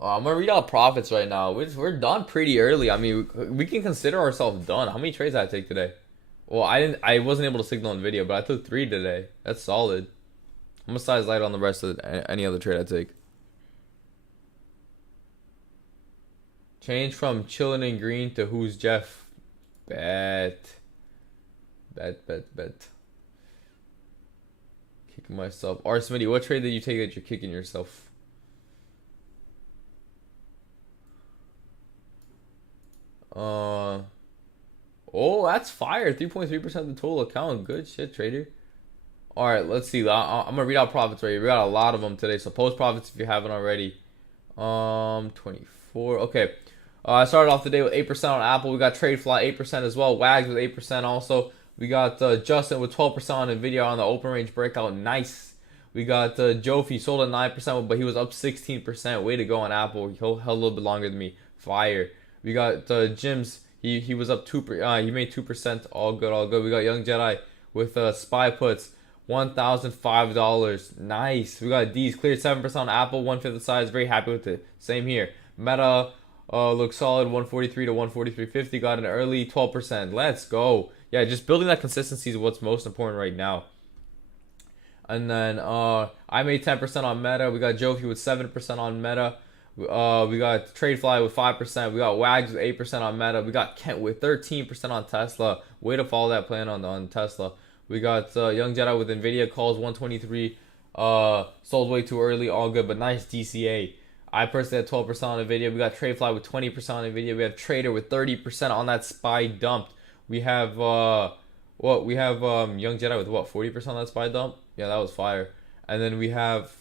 I'm gonna read out profits right now. We're done pretty early. I mean, we can consider ourselves done. How many trades did I take today? Well, I wasn't able to signal in video, but I took 3 today. That's solid. I'm gonna size light on the rest of any other trade I take. Change from chilling in green to who's Jeff. Bet. Kicking myself. R. Smitty, what trade did you take that you're kicking yourself? Oh, that's fire. 3.3% of the total account. Good shit, trader. All right, let's see. I'm gonna read out profits right here. We got a lot of them today, so post profits if you haven't already. 24. Okay. I started off the day with 8% on Apple. We got TradeFly 8% as well. Wags with 8% also. We got Justin with 12% on Nvidia on the open range breakout. Nice. We got Jofi sold at 9%, but he was up 16%. Way to go on Apple. He held a little bit longer than me. Fire. We got Jims. He was up 2%. He made 2%. All good, all good. We got Young Jedi with spy puts. $1,005. Nice. We got D's cleared 7% on Apple. 1/5 the size. Very happy with it. Same here. Meta looks solid. 143 to 143.50. Got an early 12%. Let's go. Yeah, just building that consistency is what's most important right now. And then I made 10% on Meta. We got Jofi with 7% on Meta. We got TradeFly with 5%. We got Wags with 8% on Meta. We got Kent with 13% on Tesla. Way to follow that plan on Tesla. We got Young Jedi with Nvidia calls 123. Sold way too early. All good, but nice DCA. I personally had 12% on Nvidia. We got TradeFly with 20% on Nvidia. We have Trader with 30% on that spy dump. We have We have Young Jedi with what, 40% on that spy dump? Yeah, that was fire. And then we have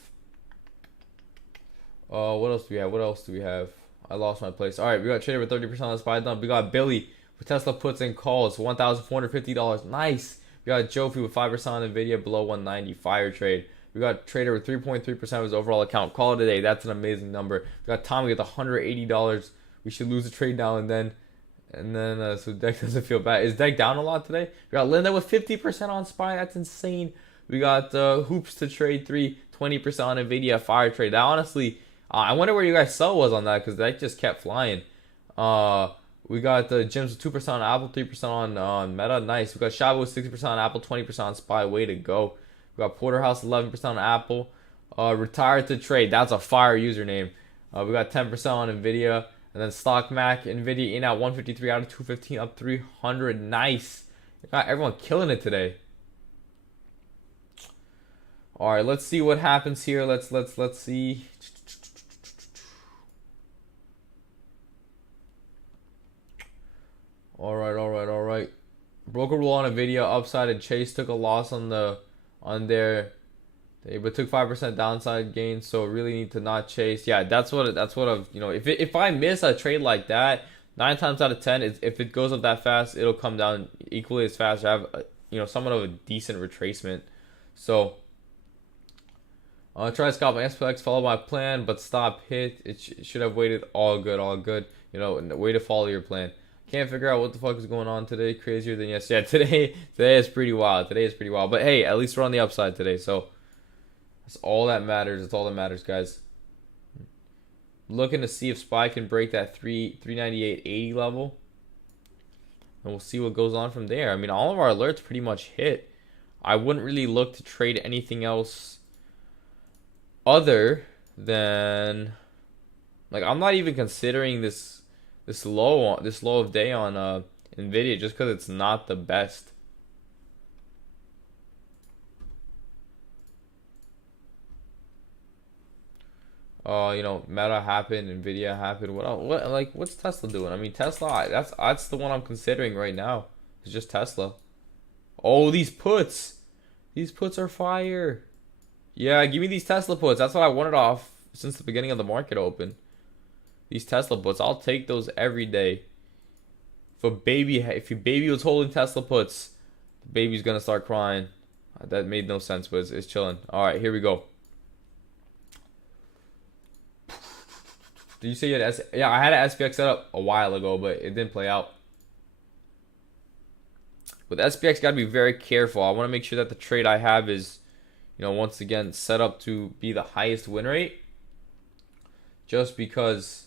what else do we have? I lost my place. All right, we got Trader with 30% on the spy dump. We got Billy with Tesla puts and calls, $1,450. Nice. We got Jofi with 5% on Nvidia below 190. Fire trade. We got Trader with 3.3% of his overall account. Call it a day. That's an amazing number. We got Tommy with $180. We should lose a trade now and then. So Deck doesn't feel bad. Is Deck down a lot today? We got Linda with 50% on Spy. That's insane. We got Hoops to trade 20% on Nvidia. Fire trade. That honestly, I wonder where you guys' sell was on that because that just kept flying. We got Jims with 2% on Apple, 3% on Meta. Nice. We got Shabo with 60% on Apple, 20% on Spy. Way to go. We got Porterhouse 11% on Apple. Retired to trade. That's a fire username. We got 10% on Nvidia. And then Stock Mac, Nvidia in at 153 out of 215, up 300. Nice. Got everyone killing it today. All right, let's see what happens here. Let's see. All right. Broker rule on Nvidia upside, and Chase took a loss on their. But took 5% downside gain, so really need to not chase. Yeah, that's what I've, if I miss a trade like that, 9 times out of 10, if it goes up that fast, it'll come down equally as fast. I have somewhat of a decent retracement. So try to scalp my SPX, follow my plan, but stop hit. It should have waited. All good. Way to follow your plan. Can't figure out what the fuck is going on today. Crazier than yesterday. Yeah, today is pretty wild. But hey, at least we're on the upside today. So. That's all that matters. That's all that matters, guys. Looking to see if Spy can break that 398.80 level. And we'll see what goes on from there. I mean, all of our alerts pretty much hit. I wouldn't really look to trade anything else other than... I'm not even considering this low of day on Nvidia just because it's not the best. Meta happened, Nvidia happened. What's Tesla doing? I mean, Tesla, that's the one I'm considering right now. It's just Tesla. Oh, these puts. These puts are fire. Yeah, give me these Tesla puts. That's what I wanted off since the beginning of the market open. These Tesla puts, I'll take those every day. If your baby was holding Tesla puts, the baby's gonna start crying. That made no sense, but it's chilling. All right, here we go. Did you say you had Yeah, I had an SPX set up a while ago, but it didn't play out. With SPX, gotta be very careful. I want to make sure that the trade I have is, once again set up to be the highest win rate. Just because,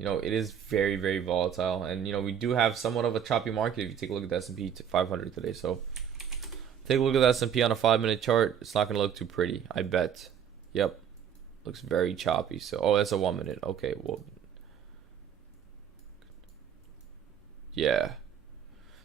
it is very, very volatile, and we do have somewhat of a choppy market if you take a look at the S&P 500 today. So take a look at the S&P on a 5-minute chart. It's not gonna look too pretty, I bet. Yep. Looks very choppy. So, that's a 1-minute. Okay, well, yeah.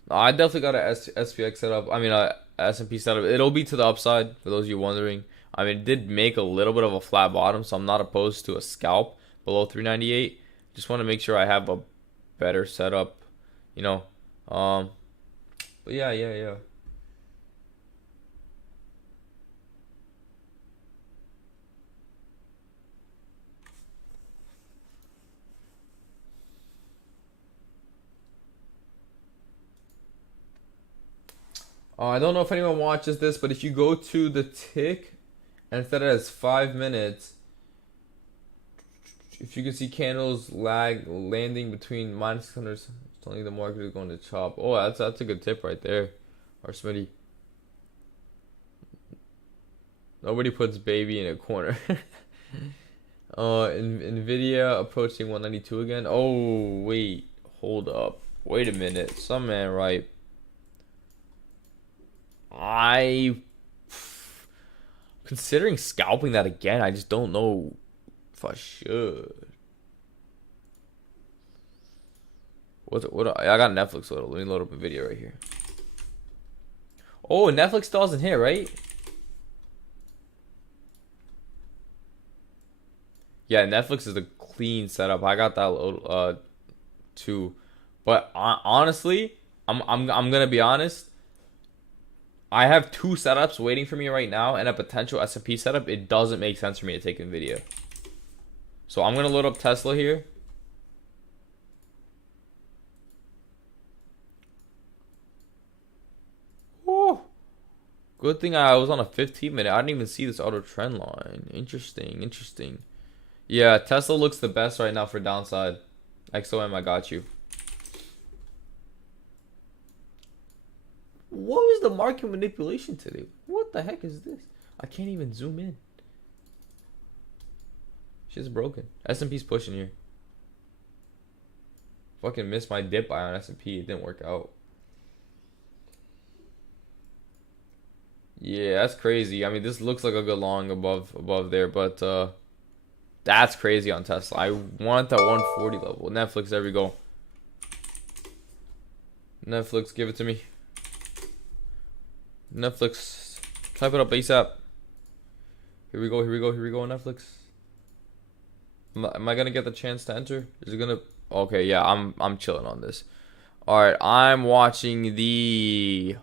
No, I definitely got a SPX set up. I mean, a S&P setup. It'll be to the upside for those of you wondering. I mean, it did make a little bit of a flat bottom, so I'm not opposed to a scalp below 398. Just want to make sure I have a better setup, But yeah. I don't know if anyone watches this, but if you go to the tick and set it as 5 minutes, if you can see candles landing between minus 600, it's telling the market is going to chop. Oh, that's a good tip right there, or Smitty. Nobody puts baby in a corner. Nvidia approaching 192 again. Oh wait, hold up, wait a minute, some man right. Considering scalping that again. I just don't know if I should. I got Netflix loaded. Let me load up a video right here. Oh, Netflix still hasn't hit, right? Yeah, Netflix is a clean setup. I got that load too. But honestly, I'm gonna be honest. I have 2 setups waiting for me right now and a potential S&P setup. It doesn't make sense for me to take Nvidia. So I'm going to load up Tesla here. Oh, good thing I was on a 15-minute. I didn't even see this auto trend line. Interesting. Yeah, Tesla looks the best right now for downside. XOM, I got you. What was the market manipulation today? What the heck is this? I can't even zoom in. Shit's broken. S&P's pushing here. Fucking missed my dip buy on S&P. It didn't work out. Yeah, that's crazy. I mean, this looks like a good long above there, but that's crazy on Tesla. I want that 140 level. Netflix, there we go. Netflix, give it to me. Netflix, type it up ASAP. Here we go, Netflix. Am I gonna get the chance to enter? Is it gonna? Okay, yeah, I'm chilling on this. All right, I'm watching the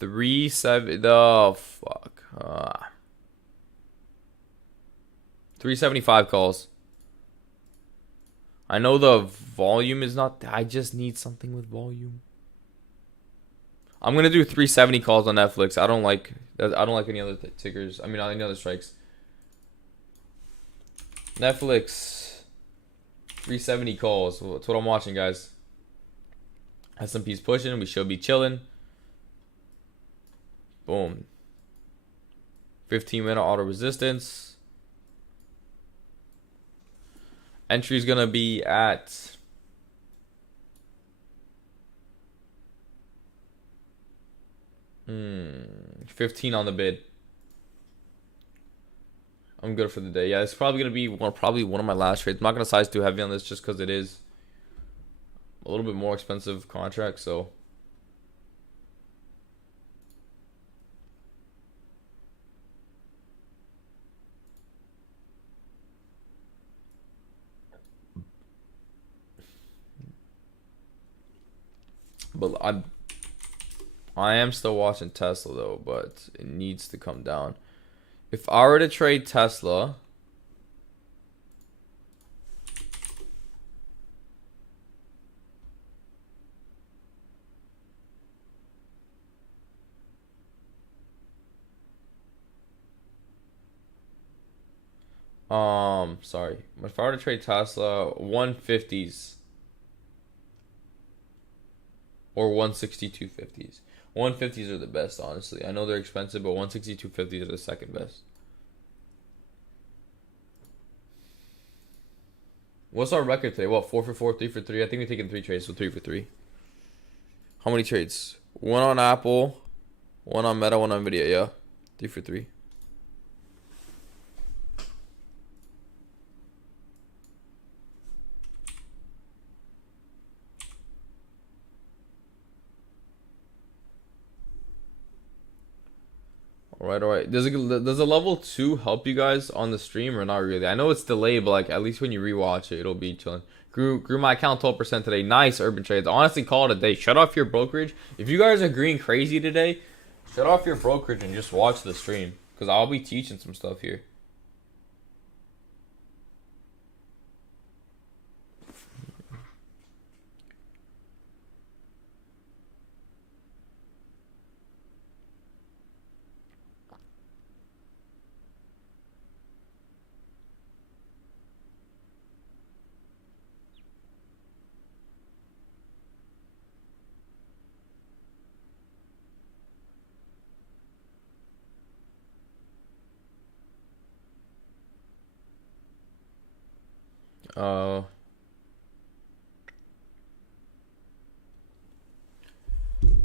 370. The fuck. 375 calls. I know the volume is not. I just need something with volume. I'm gonna do 370 calls on Netflix. I don't like any other tickers. I mean, any other strikes. Netflix 370 calls. That's what I'm watching, guys. S&P's pushing. We should be chilling. Boom. 15-minute auto resistance. Entry's gonna be at 15 on the bid. I'm good for the day. Yeah, it's probably gonna be one of my last trades. I'm not gonna size too heavy on this just because it is a little bit more expensive contract. So but I am still watching Tesla though, but it needs to come down. If I were to trade Tesla, sorry, if I were to trade Tesla, 150s or 162.50s. 150s are the best, honestly. I know they're expensive, but 162.50s are the second best. What's our record today? What, 4 for 4, 3 for 3? I think we're taking 3 trades, so 3 for 3. How many trades? 1 on Apple, 1 on Meta, 1 on Nvidia, yeah. 3 for 3. All right. Does a level 2 help you guys on the stream or not really? I know it's delayed, but like at least when you rewatch it, it'll be chilling. Grew my account 12% today. Nice, Urban Trades. Honestly, call it a day. Shut off your brokerage. If you guys are green crazy today, shut off your brokerage and just watch the stream, because I'll be teaching some stuff here.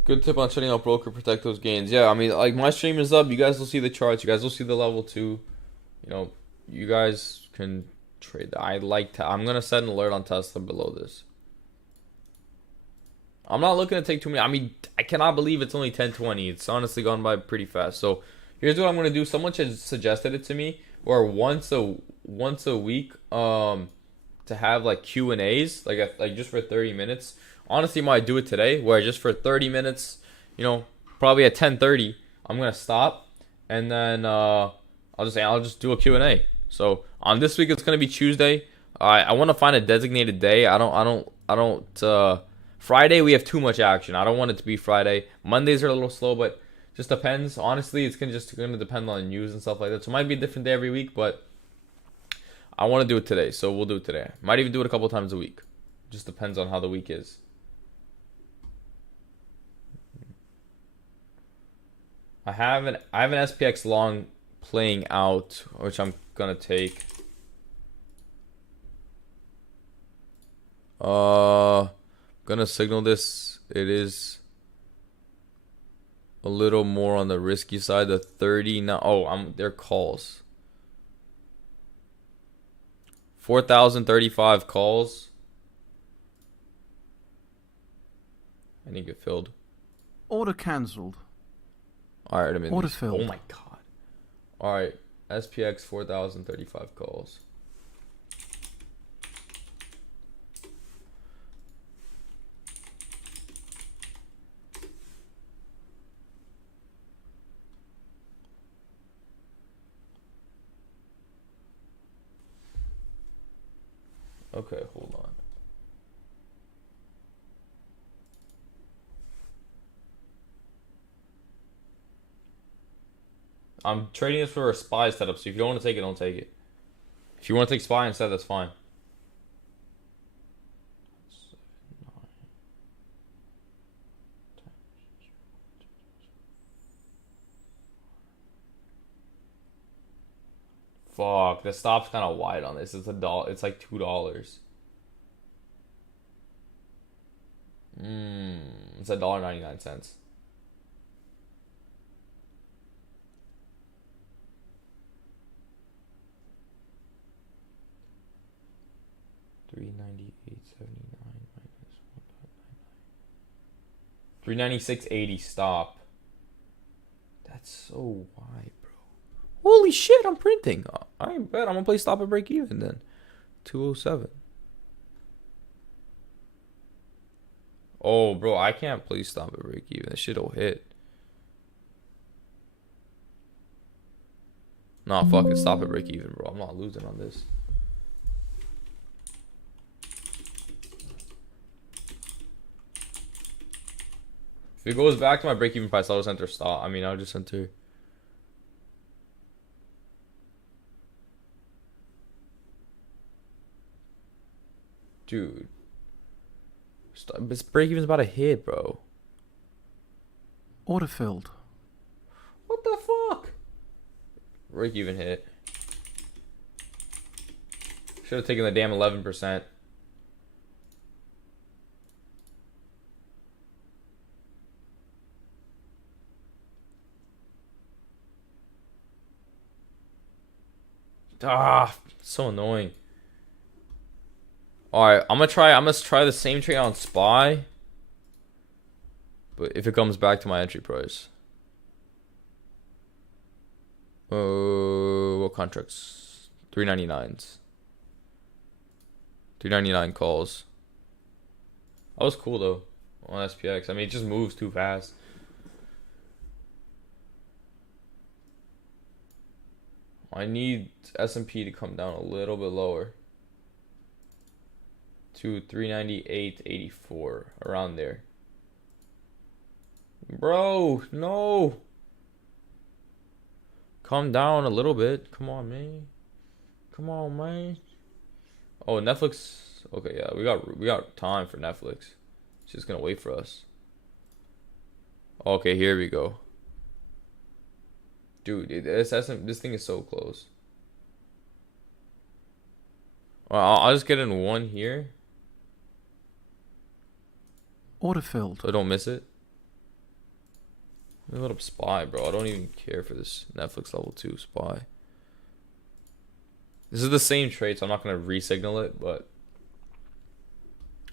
Good tip on shutting out broker, protect those gains. Yeah, I mean, like my stream is up. You guys will see the charts. You guys will see the level 2. You know, you guys can trade. I'm gonna set an alert on Tesla below this. I'm not looking to take too many. I mean, I cannot believe it's only 10:20. It's honestly gone by pretty fast. So here's what I'm gonna do. Someone just suggested it to me, where once a week, to have like Q&As, like just for 30 minutes. Honestly, I might do it today, where just for 30 minutes, you know, probably at 10:30, I'm gonna stop, and then I'll just do a Q&A. So on this week, it's gonna be Tuesday. I want to find a designated day. I don't. Friday we have too much action. I don't want it to be Friday. Mondays are a little slow, but just depends. Honestly, it's gonna depend on news and stuff like that. So it might be a different day every week, but I want to do it today, so we'll do it today. Might even do it a couple times a week. Just depends on how the week is. I have an SPX long playing out, which I'm gonna take. Gonna signal this. It is a little more on the risky side. The 30 now. Oh, they're calls. 4,035 calls. I need to get filled. Order cancelled. All right, I'm in. Order filled. Oh my god. All right, SPX 4,035 calls. Okay, hold on. I'm trading this for a SPY setup, so if you don't want to take it, don't take it. If you want to take SPY instead, that's fine. Fuck, the stop's kind of wide on this. It's $1. It's like $2. It's $1.99. $398.79 minus 1.99. $396.80 stop. That's so wide, bro. Holy shit, I'm printing. I bet I'm gonna play stop and break even then. 207. Oh, bro, I can't please stop at break even. This shit'll hit. Nah, fuck it. Stop at break even, bro. I'm not losing on this. If it goes back to my break even price, I'll just enter stop. I mean, I'll just enter. Dude. This break even's about to hit, bro. Order filled. What the fuck? Break even hit. Should have taken the damn 11%. Ah, so annoying. Alright, I'm gonna try the same trade on SPY. But if it comes back to my entry price. What contracts? 399s. 399 calls. That was cool though on SPX. I mean, it just moves too fast. I need S&P to come down a little bit lower to 398.84, around there. Bro, no. Calm down a little bit. Come on, man. Come on, man. Oh, Netflix. Okay, yeah, we got time for Netflix. It's just gonna wait for us. Okay, here we go. Dude, this thing is so close. Well, I'll just get in one here. Order filled. So I don't miss it. Let me load up SPY, bro. I don't even care for this Netflix level 2 SPY. This is the same trade, so I'm not going to re-signal it, but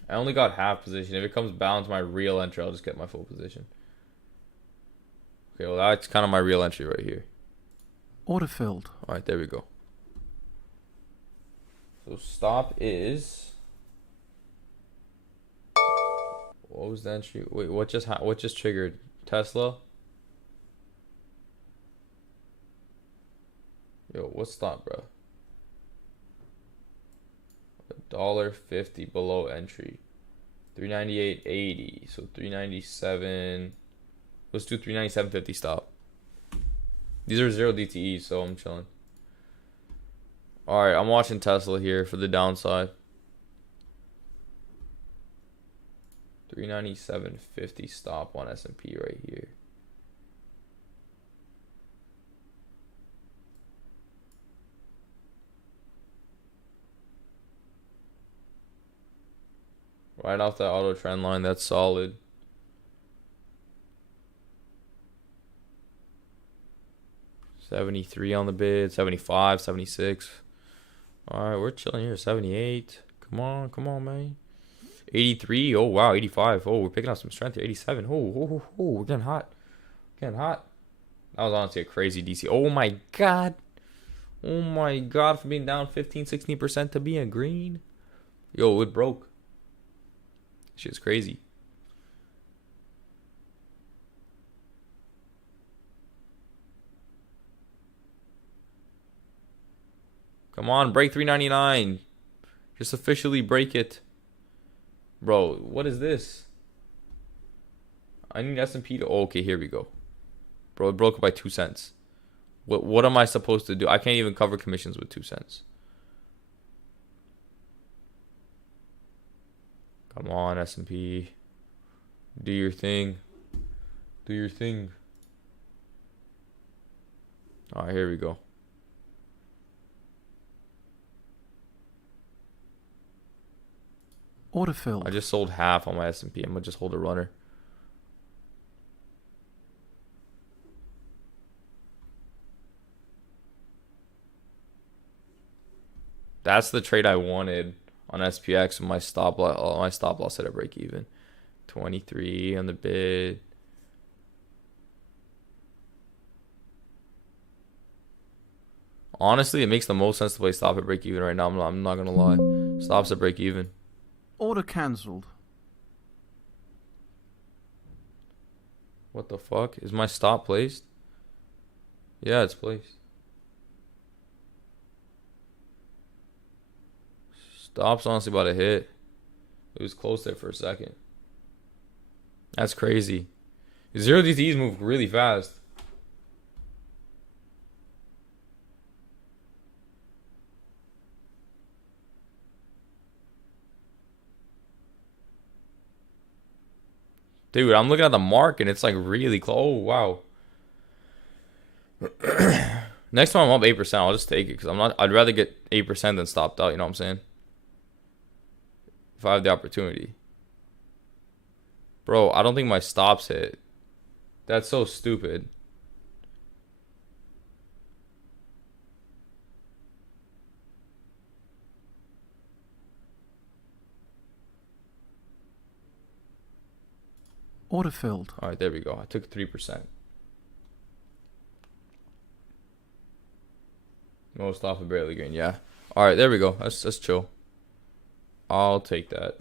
I only got half position. If it comes bound to my real entry, I'll just get my full position. Okay, well, that's kind of my real entry right here. Order filled. All right, there we go. So stop is... What was the entry? Wait, what just triggered? Tesla? Yo, what's stop, bro? $1.50 below entry. 398.80. So 397. Let's do 397.50 stop. These are 0 DTE, so I'm chilling. Alright, I'm watching Tesla here for the downside. 397.50 stop on S&P right here. Right off that auto trend line, that's solid. $73 on the bid, 75, 76. All right, we're chilling here. 78. Come on, man. 83. Oh wow, 85. Oh, we're picking up some strength here. 87. Oh, we're getting hot. That was honestly a crazy DC. Oh my god. From being down 15, 16% to being green. Yo, it broke. Shit's crazy. Come on, break 399. Just officially break it. Bro, what is this? I need S&P to... Oh, okay, here we go. Bro, it broke it by 2 cents. What am I supposed to do? I can't even cover commissions with 2 cents. Come on, S&P. Do your thing. Alright, here we go. Order filled. I just sold half on my S&P. I'm going to just hold a runner. That's the trade I wanted on SPX with my stop loss set at break even. 23 on the bid. Honestly, it makes the most sense to play stop at break even right now. I'm not going to lie. Stops at break even. Order cancelled. What the fuck? Is my stop placed? Yeah, it's placed. Stop's honestly about to hit. It was close there for a second. That's crazy. Zero DTs move really fast. Dude, I'm looking at the mark and it's like really close. Oh, wow. Next time I'm up 8%, I'll just take it because I'd rather get 8% than stopped out, you know what I'm saying? If I have the opportunity. Bro, I don't think my stops hit. That's so stupid. Autofilled. All right, there we go. I took 3%. Most off of barely gain. Yeah. All right, there we go. That's chill. I'll take that.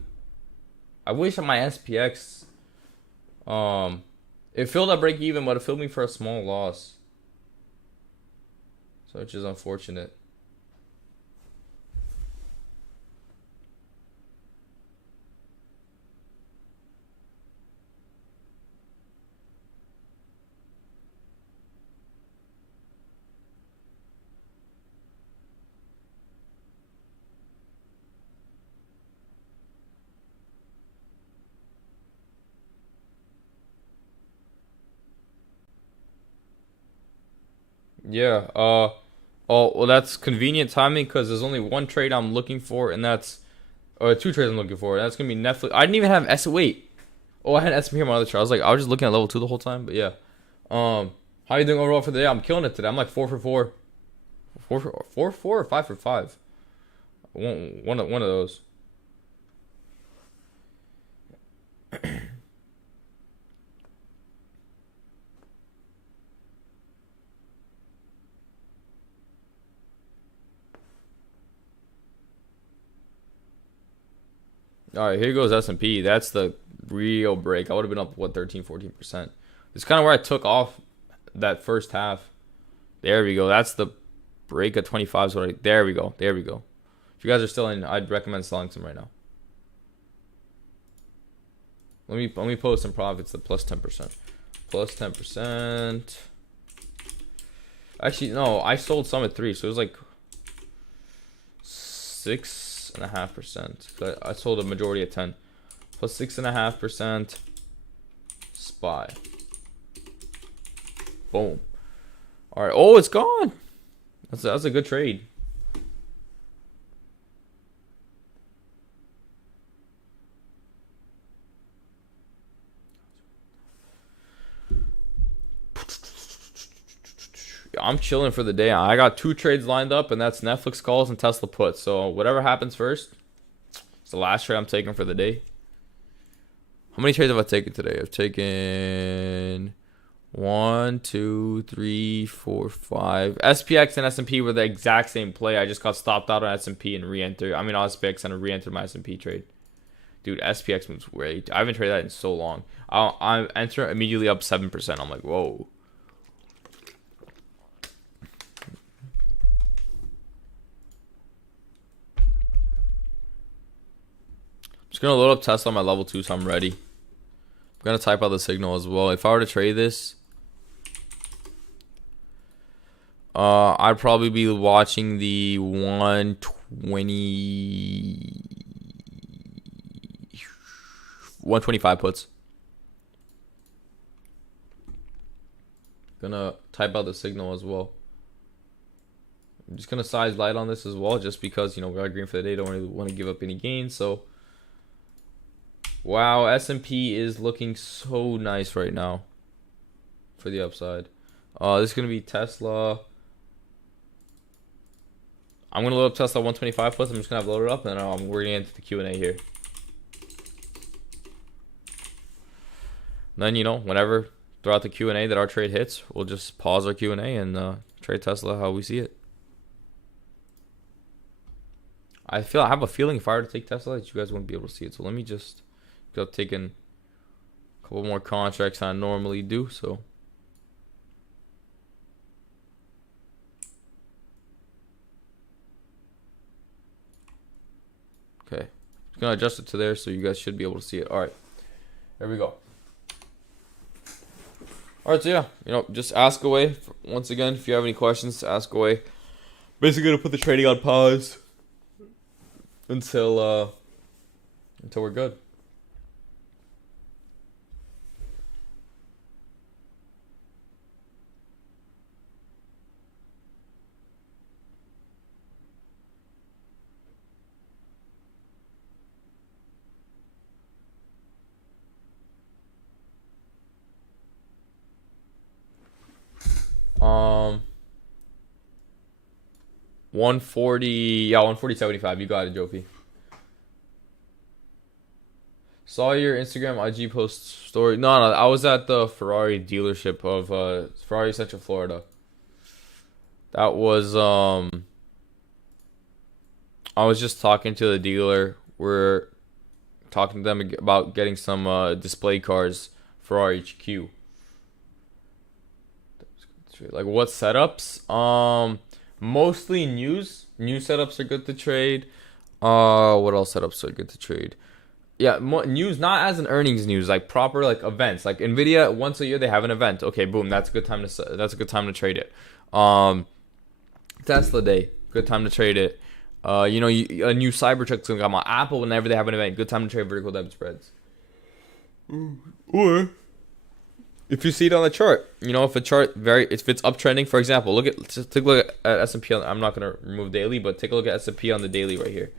I wish on my SPX, it filled at break even, but it filled me for a small loss. So which is unfortunate. Yeah. Oh, well, that's convenient timing because there's only one trade I'm looking for, and that's, or two trades I'm looking for. And that's gonna be Netflix. I didn't even have S. Wait. Oh, I had S&P on my other chart. I was just looking at level 2 the whole time. But yeah. How you doing overall for the day? I'm killing it today. I'm like 4 for 4. 4 for 4 or 5 for 5. One of those. All right, here goes S&P. That's the real break. I would have been up, what, 13, 14%. It's kind of where I took off that first half. There we go. That's the break of 25. There we go. There we go. If you guys are still in, I'd recommend selling some right now. Let me post some profits at plus 10%. Plus 10%. Actually, no, I sold some at 3, so it was like 6.5%. I sold a majority at 10. Plus 6.5%. SPY. Boom. All right. Oh, it's gone. That's a good trade. I'm chilling for the day. I got 2 trades lined up, and that's Netflix calls and Tesla puts. So whatever happens first, it's the last trade I'm taking for the day. How many trades have I taken today? I've taken 1, 2, 3, 4, 5. SPX and S&P were the exact same play. I just got stopped out on S&P and re-entered. I mean, SPX and re-entered my S&P trade. Dude, SPX moves great. I haven't traded that in so long. I enter immediately up 7%. I'm like, whoa. Just gonna load up Tesla on my level 2 so I'm ready. I'm gonna type out the signal as well. If I were to trade this, I'd probably be watching the 125 puts. Gonna type out the signal as well. I'm just gonna size light on this as well, just because, you know, we got green for the day. Don't really want to give up any gains. So, wow, S&P is looking so nice right now for the upside. This is gonna be Tesla. I'm gonna load up Tesla 125 plus. I'm just gonna have loaded up, and then we're gonna get into the Q&A here. Then, you know, whenever throughout the Q&A that our trade hits, we'll just pause our Q&A and trade Tesla how we see it. I have a feeling if I were to take Tesla, that you guys wouldn't be able to see it. So let me just go taking a couple more contracts than I normally do, so. Okay. Just gonna adjust it to there so you guys should be able to see it. Alright. There we go. Alright, so yeah, just ask away. Once again, if you have any questions, ask away. Basically gonna put the trading on pause until we're good. Um 140, yeah, 140.75. You got it, Jofi. Saw your Instagram IG post story. No, I was at the Ferrari dealership of Ferrari Central Florida. That was I was just talking to the dealer. We're talking to them about getting some display cars for RHQ. Like what setups? Mostly news. New setups are good to trade. What else setups are good to trade? Yeah, news, not as an earnings news, like proper like events. Like Nvidia, once a year they have an event. Okay, boom, that's a good time to trade it. Tesla Day, good time to trade it. A new Cybertruck's gonna come out. Apple, whenever they have an event, good time to trade vertical debit spreads. Or if you see it on the chart, if it's uptrending, for example, take a look at S&P. I'm not gonna remove daily, but take a look at S&P on the daily right here.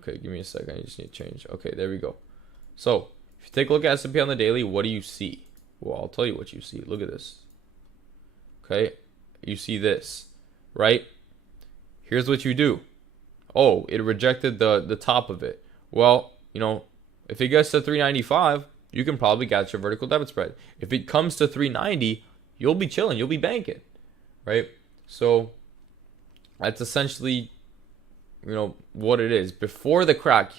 Okay, give me a second. I just need to change. Okay, there we go. So if you take a look at S&P on the daily, what do you see? Well, I'll tell you what you see. Look at this. Okay, you see this, right? Here's what you do. Oh, it rejected the top of it. Well, if it gets to 395, you can probably catch your vertical debit spread. If it comes to 390, you'll be chilling. You'll be banking, right? So that's essentially, what it is. Before the crack,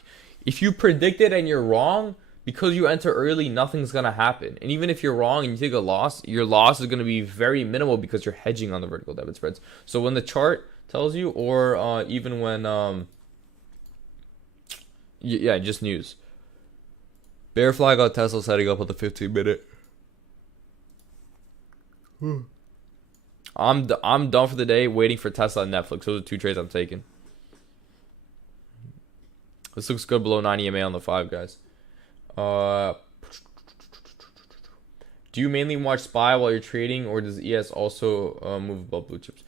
if you predict it and you're wrong, because you enter early, nothing's going to happen. And even if you're wrong and you take a loss, your loss is going to be very minimal because you're hedging on the vertical debit spreads. So when the chart tells you, or even when, just news. Bear flag on Tesla setting up on the 15-minute. I'm done for the day, waiting for Tesla and Netflix. Those are two trades I'm taking. This looks good below 9 EMA on the 5, guys. Do you mainly watch SPY while you're trading, or does ES also move above blue chips?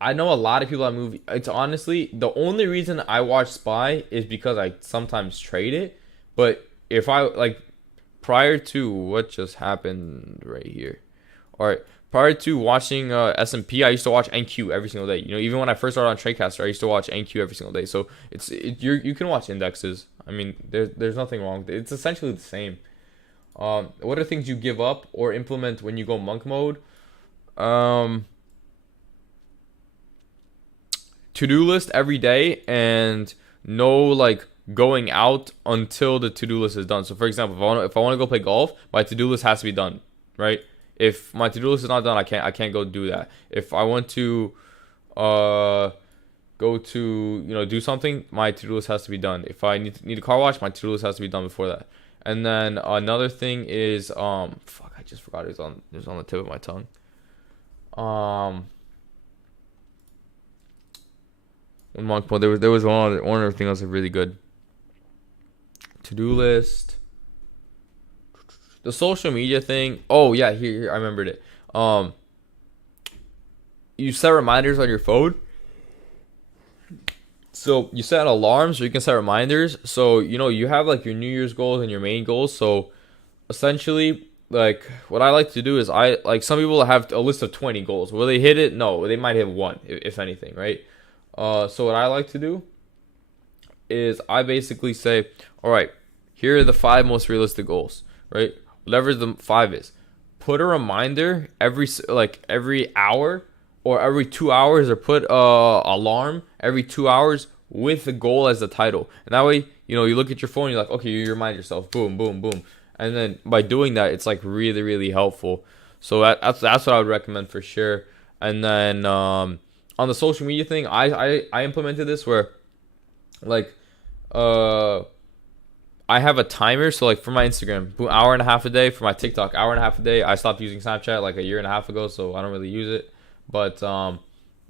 I know a lot of people that move. It's honestly, the only reason I watch SPY is because I sometimes trade it. But if I, prior to what just happened right here. Alright, prior to watching S&P, I used to watch NQ every single day. Even when I first started on TradeCaster, I used to watch NQ every single day. So you can watch indexes. I mean, there's nothing wrong with it. It's essentially the same. What are things you give up or implement when you go monk mode? To-do list every day, and no going out until the to-do list is done. So for example, if I want to go play golf, my to-do list has to be done, right? If my to-do list is not done, I can't go do that. If I want to go to do something, my to-do list has to be done. If I need a car wash, my to-do list has to be done before that. And then another thing is I just forgot it was on the tip of my tongue. One month, but there was one other thing that was really good. To-do list. The social media thing. Oh yeah, here I remembered it. You set reminders on your phone. So you set alarms, or you can set reminders. So you have your New Year's goals and your main goals. So essentially, what I like to do is some people have a list of 20 goals. Will they hit it? No, they might hit one, if anything, right? So what I like to do is I basically say, all right, here are the 5 most realistic goals, right? Whatever the 5 is, put a reminder every hour or every 2 hours, or put a alarm every 2 hours with the goal as the title. And that way, you know, you look at your phone, you're like, okay, you remind yourself, boom, boom, boom. And then by doing that, it's like really, really helpful. So that's what I would recommend for sure. And then on the social media thing, I implemented this where like I have a timer. So like for my Instagram, boom, hour and a half a day. For my TikTok, hour and a half a day. I stopped using Snapchat like a year and a half ago, so I don't really use it. But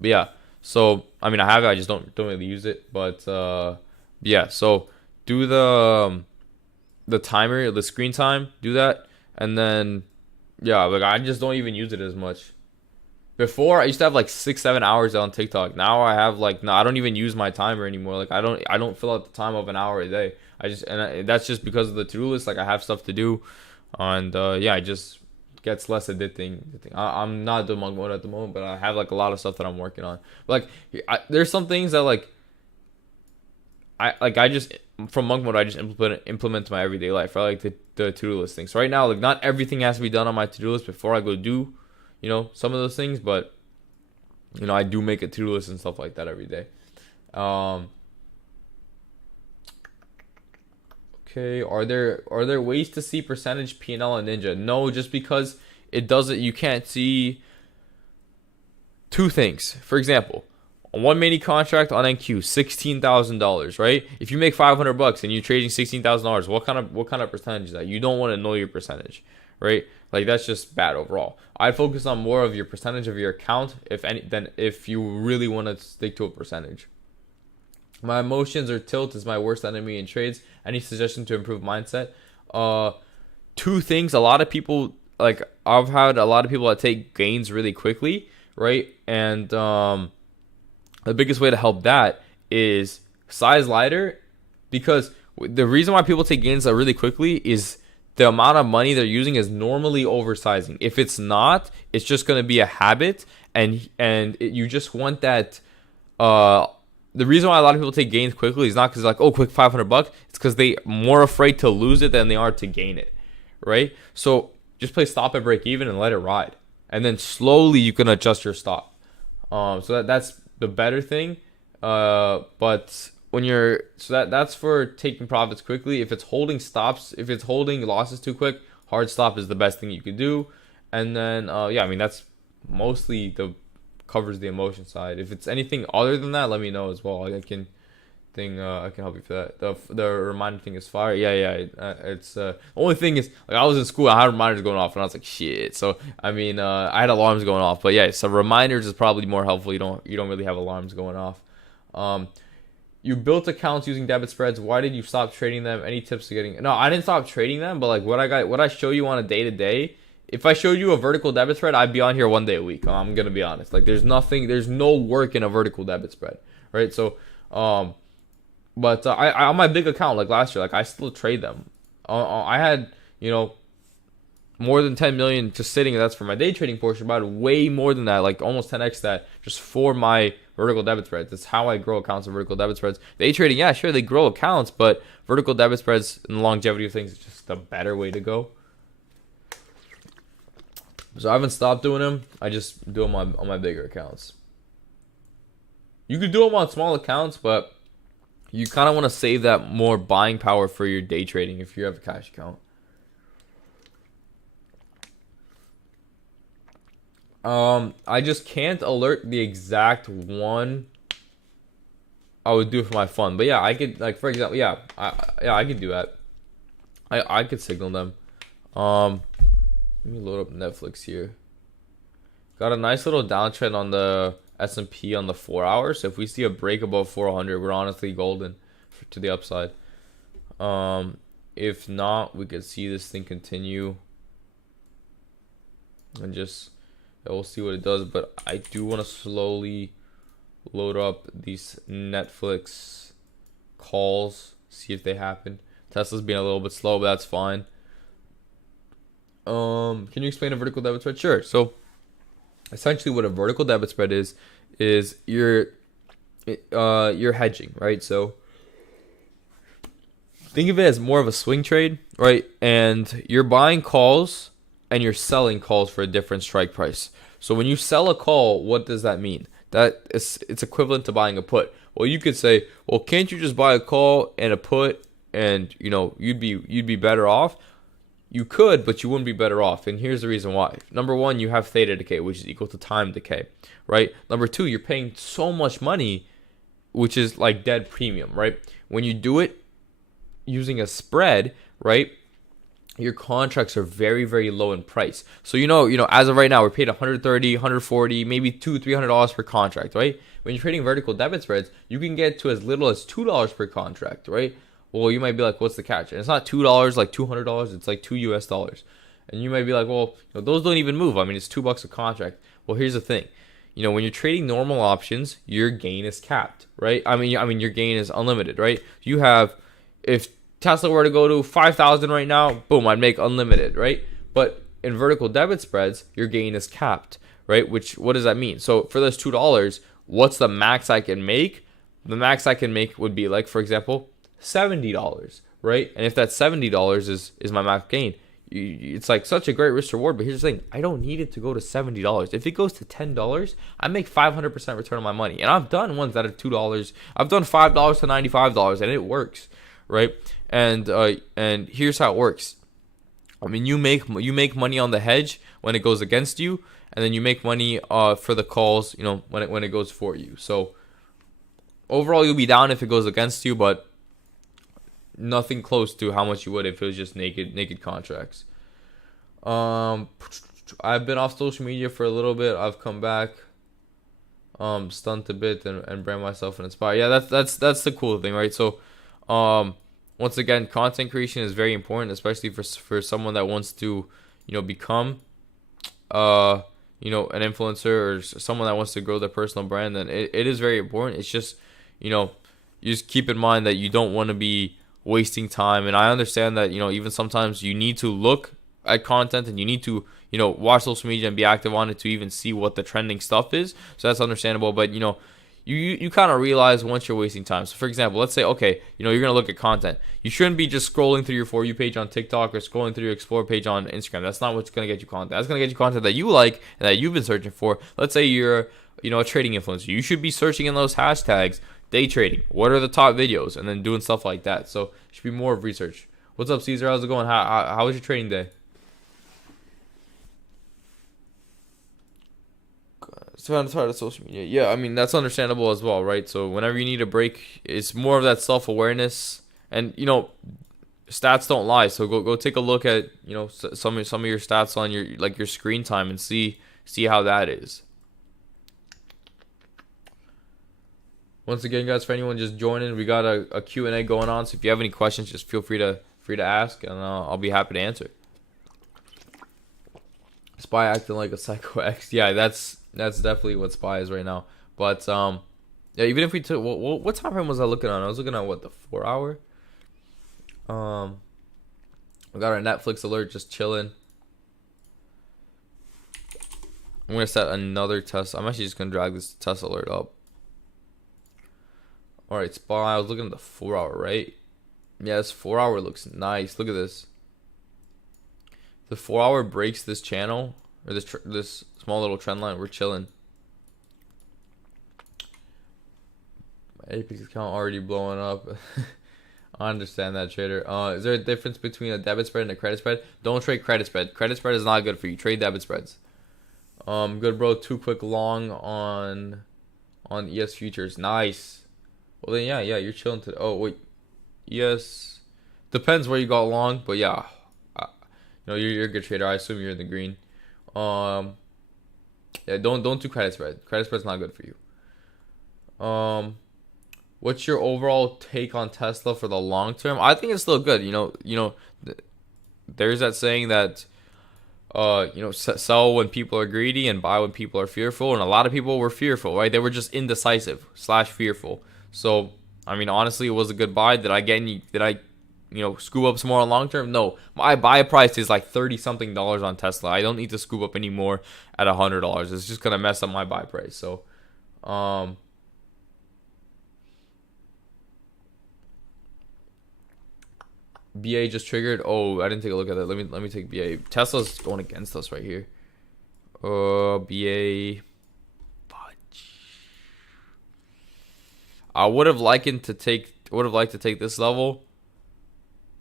yeah. So I mean, I have it. I just don't really use it. But yeah. So do the timer, the screen time. Do that, and then yeah, like I just don't even use it as much. Before I used to have like 6-7 hours on TikTok. Now I have like no, I don't even use my timer anymore. Like I don't fill out the time of an hour a day. That's just because of the to-do list. Like I have stuff to do, and yeah, it just gets less addicting. I'm not doing monk mode at the moment, but I have like a lot of stuff that I'm working on. Like there's some things that like I just from monk mode I just implement to my everyday life. I like the to-do list thing. So right now, like not everything has to be done on my to-do list before I go do, you know, some of those things, but you know, I do make a to-do list and stuff like that every day. Okay, are there ways to see percentage P&L on Ninja? No, just because it doesn't, you can't see two things. For example, on one mini contract on NQ, $16,000, right? If you make $500 and you're trading $16,000, what kind of percentage is that? You don't want to know your percentage, right? Like that's just bad overall. I'd focus on more of your percentage of your account, if any, than if you really want to stick to a percentage. My emotions or tilt is my worst enemy in trades. Any suggestion to improve mindset? Two things. A lot of people, like I've had a lot of people that take gains really quickly, right? And the biggest way to help that is size lighter, because the reason why people take gains really quickly is the amount of money they're using is normally oversizing. If it's not, it's just going to be a habit, and you just want that. The reason why a lot of people take gains quickly is not because like, oh, quick $500. It's because they more afraid to lose it than they are to gain it, right? So just play stop and break even and let it ride, and then slowly you can adjust your stop. So that's the better thing. But when that's for taking profits quickly. If it's holding losses too quick, hard stop is the best thing you could do. And then yeah, I mean that's mostly covers the emotion side. If it's anything other than that, let me know as well. I can help you for that. The reminder thing is fire. Yeah. It's the only thing is like I was in school, I had reminders going off, and I was like shit. So I mean, I had alarms going off, but yeah, so reminders is probably more helpful. You don't really have alarms going off. You built accounts using debit spreads. Why did you stop trading them? Any tips to getting? No, I didn't stop trading them, but like what I show you on a day to day. If I showed you a vertical debit spread, I'd be on here one day a week. I'm gonna be honest. Like there's no work in a vertical debit spread, right? So, but I on my big account like last year, like I still trade them. I had more than 10 million just sitting. That's for my day trading portion, but way more than that, like almost 10x that, just for my vertical debit spreads. That's how I grow accounts of vertical debit spreads. Day trading, yeah, sure, they grow accounts, but vertical debit spreads and the longevity of things is just the better way to go. So I haven't stopped doing them. I just do them on my bigger accounts. You could do them on small accounts, but you kind of want to save that more buying power for your day trading if you have a cash account. I just can't alert the exact one I would do for my fun. But yeah, I could, like, for example, I could do that. I could signal them. Let me load up Netflix here. Got a nice little downtrend on the S&P on the 4 hours. So if we see a break above 400, we're honestly golden to the upside. If not, we could see this thing continue. And we'll see what it does. But I do want to slowly load up these Netflix calls, see if they happen. Tesla's being a little bit slow, but that's fine. Can you explain a vertical debit spread? Sure. So essentially what a vertical debit spread is you're hedging, right? So think of it as more of a swing trade, right? And you're buying calls and you're selling calls for a different strike price. So when you sell a call, what does that mean? it's equivalent to buying a put. Well, you could say, well, can't you just buy a call and a put, and you'd be better off? You could, but you wouldn't be better off. And here's the reason why. Number one, you have theta decay, which is equal to time decay, right? Number two, you're paying so much money, which is like dead premium, right? When you do it using a spread, right, your contracts are very, very low in price. So as of right now, we're paid $130, $140, maybe $200-$300 per contract, right? When you're trading vertical debit spreads, you can get to as little as $2 per contract, right? Well, you might be like, what's the catch? And it's not $2 like $200, it's like $2 US. And you might be like, well, those don't even move. I mean, it's $2 a contract. Well, here's the thing. When you're trading normal options, your gain is capped, right? I mean, your gain is unlimited, right? You have, if Tesla were to go to 5,000 right now, boom, I'd make unlimited, right? But in vertical debit spreads, your gain is capped, right? What does that mean? So for those $2, what's the max I can make? The max I can make would be like, for example, $70, right? And if that $70 is my max gain, it's like such a great risk reward. But here's the thing, I don't need it to go to $70. If it goes to $10, I make 500% return on my money. And I've done ones that are $2. I've done $5 to $95, and it works, right? And here's how it works. I mean, you make money on the hedge when it goes against you, and then you make money for the calls, when it goes for you. So overall, you'll be down if it goes against you, but nothing close to how much you would if it was just naked contracts. I've been off social media for a little bit. I've come back, stunned a bit and brand myself and inspire. Yeah, that's the cool thing, right? So, once again, content creation is very important, especially for someone that wants to, become, an influencer or someone that wants to grow their personal brand. And it is very important. It's just, you just keep in mind that you don't want to be wasting time. And I understand that, even sometimes you need to look at content and you need to, watch social media and be active on it to even see what the trending stuff is. So that's understandable. But, you kind of realize once you're wasting time. So for example, let's say, okay, you're going to look at content. You shouldn't be just scrolling through your For You page on TikTok or scrolling through your Explore page on Instagram. That's not what's going to get you content. That's going to get you content that you like and that you've been searching for. Let's say you're, a trading influencer. You should be searching in those hashtags, day trading. What are the top videos? And then doing stuff like that. So it should be more of research. What's up, Caesar? How's it going? How was your trading day? So I'm tired of social media. Yeah, I mean, that's understandable as well, right? So whenever you need a break, it's more of that self-awareness. And, stats don't lie. So go take a look at, some of your stats on your screen time and see how that is. Once again, guys, for anyone just joining, we got a Q&A going on. So if you have any questions, just feel free to ask, and I'll be happy to answer. Spy acting like a psycho X. Yeah, that's definitely what Spy is right now. But yeah, even if we took what time frame was I looking on? I was looking at the 4 hour. We got our Netflix alert just chilling. I'm gonna set another test. I'm actually just gonna drag this test alert up. All right, Spy. I was looking at the 4 hour, right? Yeah, this 4 hour looks nice. Look at this. The 4 hour breaks this channel or this small little trend line. We're chilling. My Apex account already blowing up. I understand that, trader. Is there a difference between a debit spread and a credit spread? Don't trade credit spread. Credit spread is not good for you. Trade debit spreads. Good, bro. 2 quick long on ES futures. Nice. Well then, yeah, you're chilling today. Oh wait, ES depends where you got long, but yeah, you're a good trader. I assume you're in the green. Yeah, don't do credit spread. Credit spread's not good for you. What's your overall take on Tesla for the long term? I think it's still good. There's that saying that sell when people are greedy and buy when people are fearful, and a lot of people were fearful, right? They were just indecisive / fearful. So, I mean, honestly, it was a good buy. Did I scoop up some more on long term? No. My buy price is like $30-something on Tesla. I don't need to scoop up any more at $100. It's just gonna mess up my buy price. So, BA just triggered. Oh, I didn't take a look at that. Let me take BA. Tesla's going against us right here. BA. Fudge. I would have liked to take this level,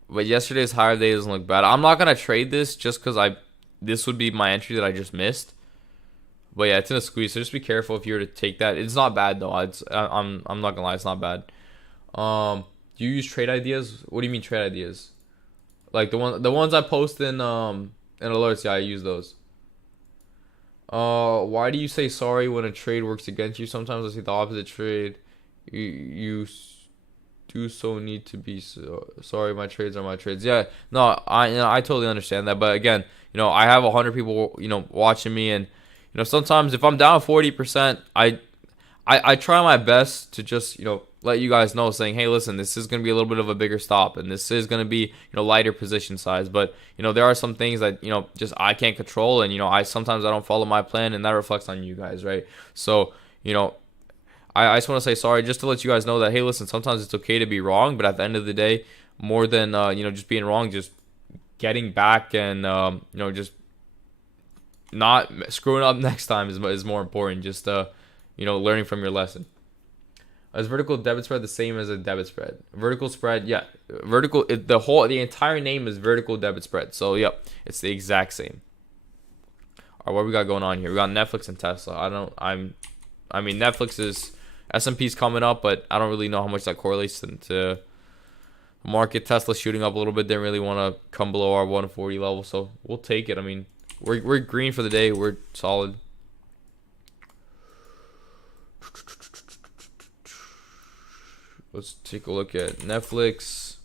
but yesterday's higher day doesn't look bad. I'm not gonna trade this just because this would be my entry that I just missed. But yeah, it's in a squeeze, so just be careful if you were to take that. It's not bad though. I'm not gonna lie, it's not bad. Do you use trade ideas? What do you mean trade ideas? Like the ones I post in alerts. Yeah, I use those. Why do you say sorry when a trade works against you? Sometimes I see the opposite trade. You do so need to be sorry. My trades are my trades. Yeah, no, I totally understand that. But again, I have 100 people watching me, and sometimes if I'm down 40%, I try my best to just let you guys know, saying, hey, listen, this is going to be a little bit of a bigger stop, and this is going to be lighter position size. But there are some things that just I can't control, and sometimes I don't follow my plan, and that reflects on you guys, right? So I just want to say sorry, just to let you guys know that, hey, listen, sometimes it's okay to be wrong, but at the end of the day, more than just being wrong, just getting back and just not screwing up next time is more important. Just learning from your lesson. Is vertical debit spread the same as a debit spread? Vertical spread, yeah. The entire name is vertical debit spread. So yep, it's the exact same. All right, what we got going on here? We got Netflix and Tesla. I mean Netflix is S&P's coming up, but I don't really know how much that correlates to the market. Tesla shooting up a little bit. Didn't really want to come below our 140 level, so we'll take it. I mean, we're green for the day. We're solid. Let's take a look at Netflix.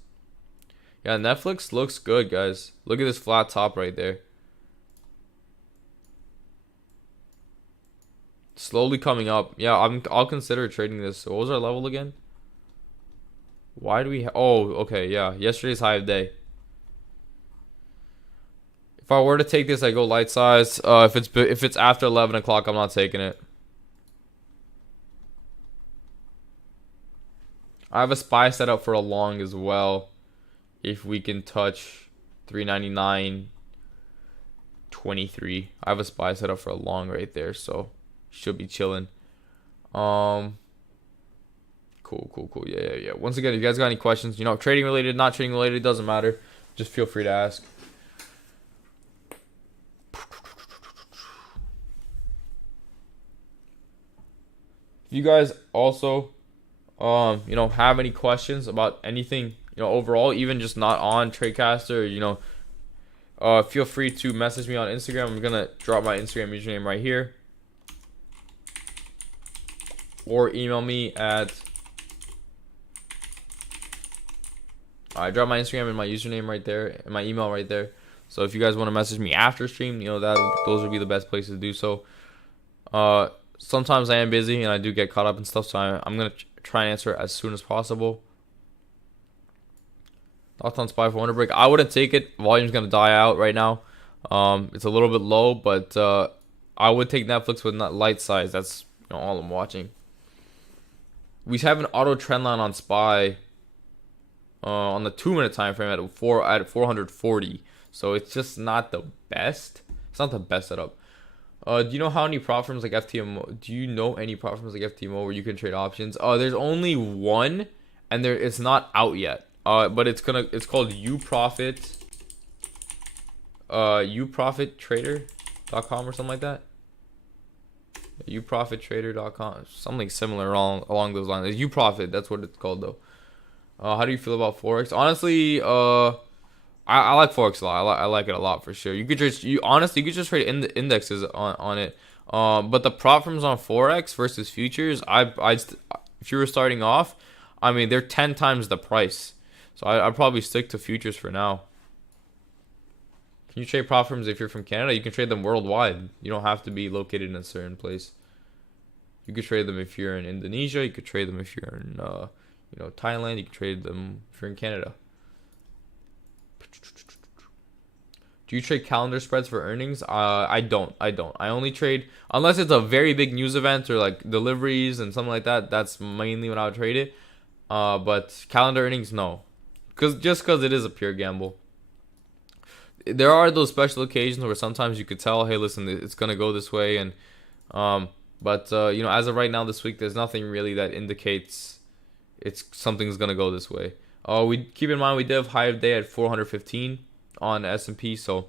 Yeah, Netflix looks good, guys. Look at this flat top right there. Slowly coming up. Yeah, I'll consider trading this. What was our level again? Why do we oh, okay, yeah. Yesterday's high of day. If I were to take this, I go light size. If it's after 11 o'clock, I'm not taking it. I have a SPY set up for a long as well. If we can touch 399.23. I have a SPY set up for a long right there, so should be chilling. Cool. Yeah. Once again, if you guys got any questions, trading related, not trading related, doesn't matter. Just feel free to ask. If you guys also have any questions about anything, overall, even just not on Tradecast, feel free to message me on Instagram. I'm gonna drop my Instagram username right here, or email me at. I drop my Instagram and my username right there, and my email right there. So if you guys want to message me after stream, those would be the best places to do so. Sometimes I am busy and I do get caught up and stuff, so I'm gonna try and answer it as soon as possible. Thoughts on SPY for break? I wouldn't take it. Volume's gonna die out right now. It's a little bit low, but I would take Netflix with not light size. That's all I'm watching. We have an auto trend line on SPY on the 2-minute time frame at 440. So it's just not the best. It's not the best setup. Do you know how any prop firms like FTMO? Do you know any prop firms like FTMO where you can trade options? There's only one, and it's not out yet. But it's called uProfit. uProfitTrader.com or something like that. uProfitTrader.com, something similar along those lines. It's uProfit. That's what it's called though. How do you feel about Forex? Honestly, I like Forex a lot. I like it a lot for sure. You could just trade in the indexes on it. But the prop firms on Forex versus futures, if you were starting off, I mean they're 10 times the price. So I'd probably stick to futures for now. Can you trade prop firms if you're from Canada? You can trade them worldwide. You don't have to be located in a certain place. You could trade them if you're in Indonesia. You could trade them if you're in Thailand. You can trade them if you're in Canada. Do you trade calendar spreads for earnings? I don't. I only trade unless it's a very big news event or like deliveries and something like that. That's mainly when I would trade it. But calendar earnings, no, because it is a pure gamble. There are those special occasions where sometimes you could tell, hey, listen, it's gonna go this way, and but as of right now this week, there's nothing really that indicates it's something's gonna go this way. We keep in mind we did have high of day at 415 on S&P, so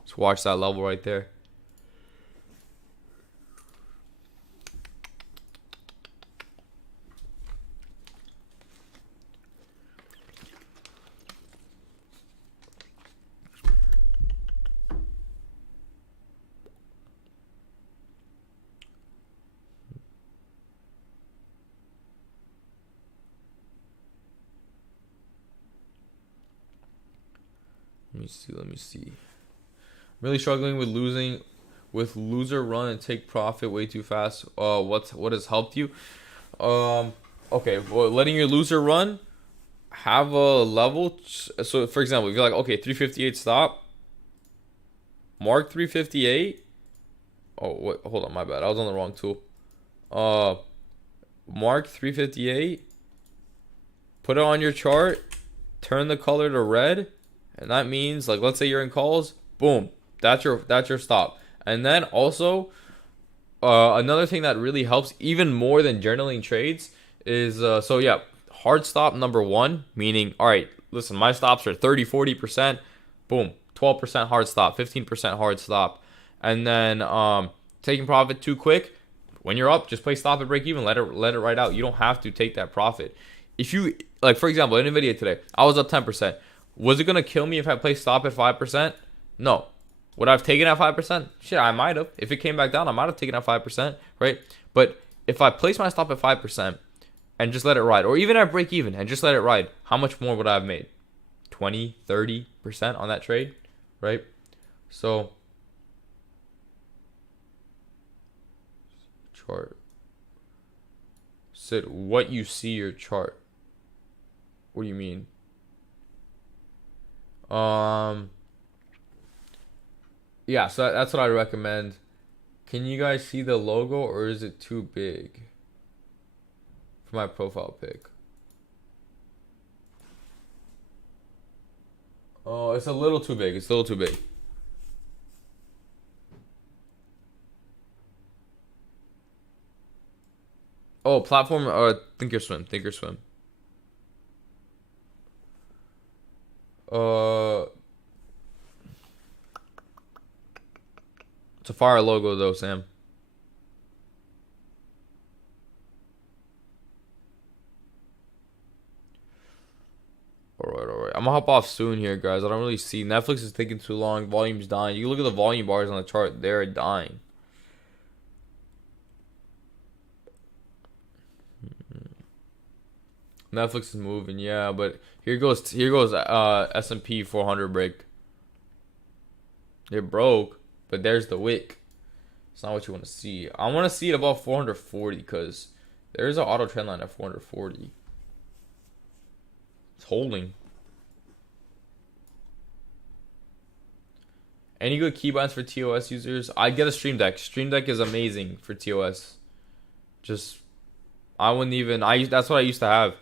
let's watch that level right there. Let me see. I'm really struggling with loser run and take profit way too fast. What has helped you? Okay, well, letting your loser run, have a level. So for example, if you're like, okay, 358 stop, mark 358. Oh, wait, hold on, my bad. I was on the wrong tool. Mark 358. Put it on your chart. Turn the color to red. And that means, like, let's say you're in calls, boom, that's your stop. And then also, another thing that really helps even more than journaling trades is, so yeah, hard stop number 1, meaning, all right, listen, my stops are 30, 40%, boom, 12% hard stop, 15% hard stop. And then taking profit too quick, when you're up, just play stop and break even, let it ride out. You don't have to take that profit. If you, like, for example, in NVIDIA today, I was up 10%. Was it going to kill me if I placed stop at 5%? No. Would I have taken at 5%? Shit, I might have. If it came back down, I might have taken at 5%, right? But if I place my stop at 5% and just let it ride, or even at break even and just let it ride, how much more would I have made? 20, 30% on that trade, right? So, chart. Sid, what you see your chart? What do you mean? Yeah, so that's what I recommend. Can you guys see the logo, or is it too big for my profile pic? Oh, it's a little too big. It's a little too big. Oh, platform, Thinkorswim. It's a fire logo though, Sam. Alright. I'm gonna hop off soon here, guys. I don't really see. Netflix is taking too long. Volume's dying. You look at the volume bars on the chart, they're dying. Netflix is moving, yeah, but here goes S&P 400 break. It broke, but there's the wick. It's not what you want to see. I want to see it above 440 because there's an auto trend line at 440. It's holding. Any good keybinds for TOS users? I get a Stream Deck. Stream Deck is amazing for TOS. Just, I wouldn't even. That's what I used to have.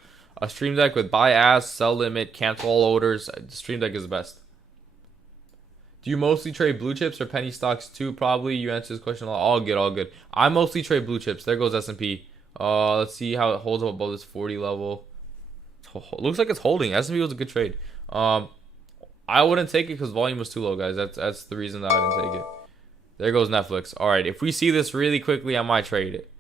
A Stream Deck with buy ask, sell limit, cancel all orders. The Stream Deck is the best. Do you mostly trade blue chips or penny stocks too? Probably. You answered this question a lot. All good. I mostly trade blue chips. There goes S&P. Let's see how it holds up above this 40 level. Looks like it's holding. S&P was a good trade. I wouldn't take it because volume was too low, guys. That's the reason that I didn't take it. There goes Netflix. All right, if we see this really quickly, I might trade it.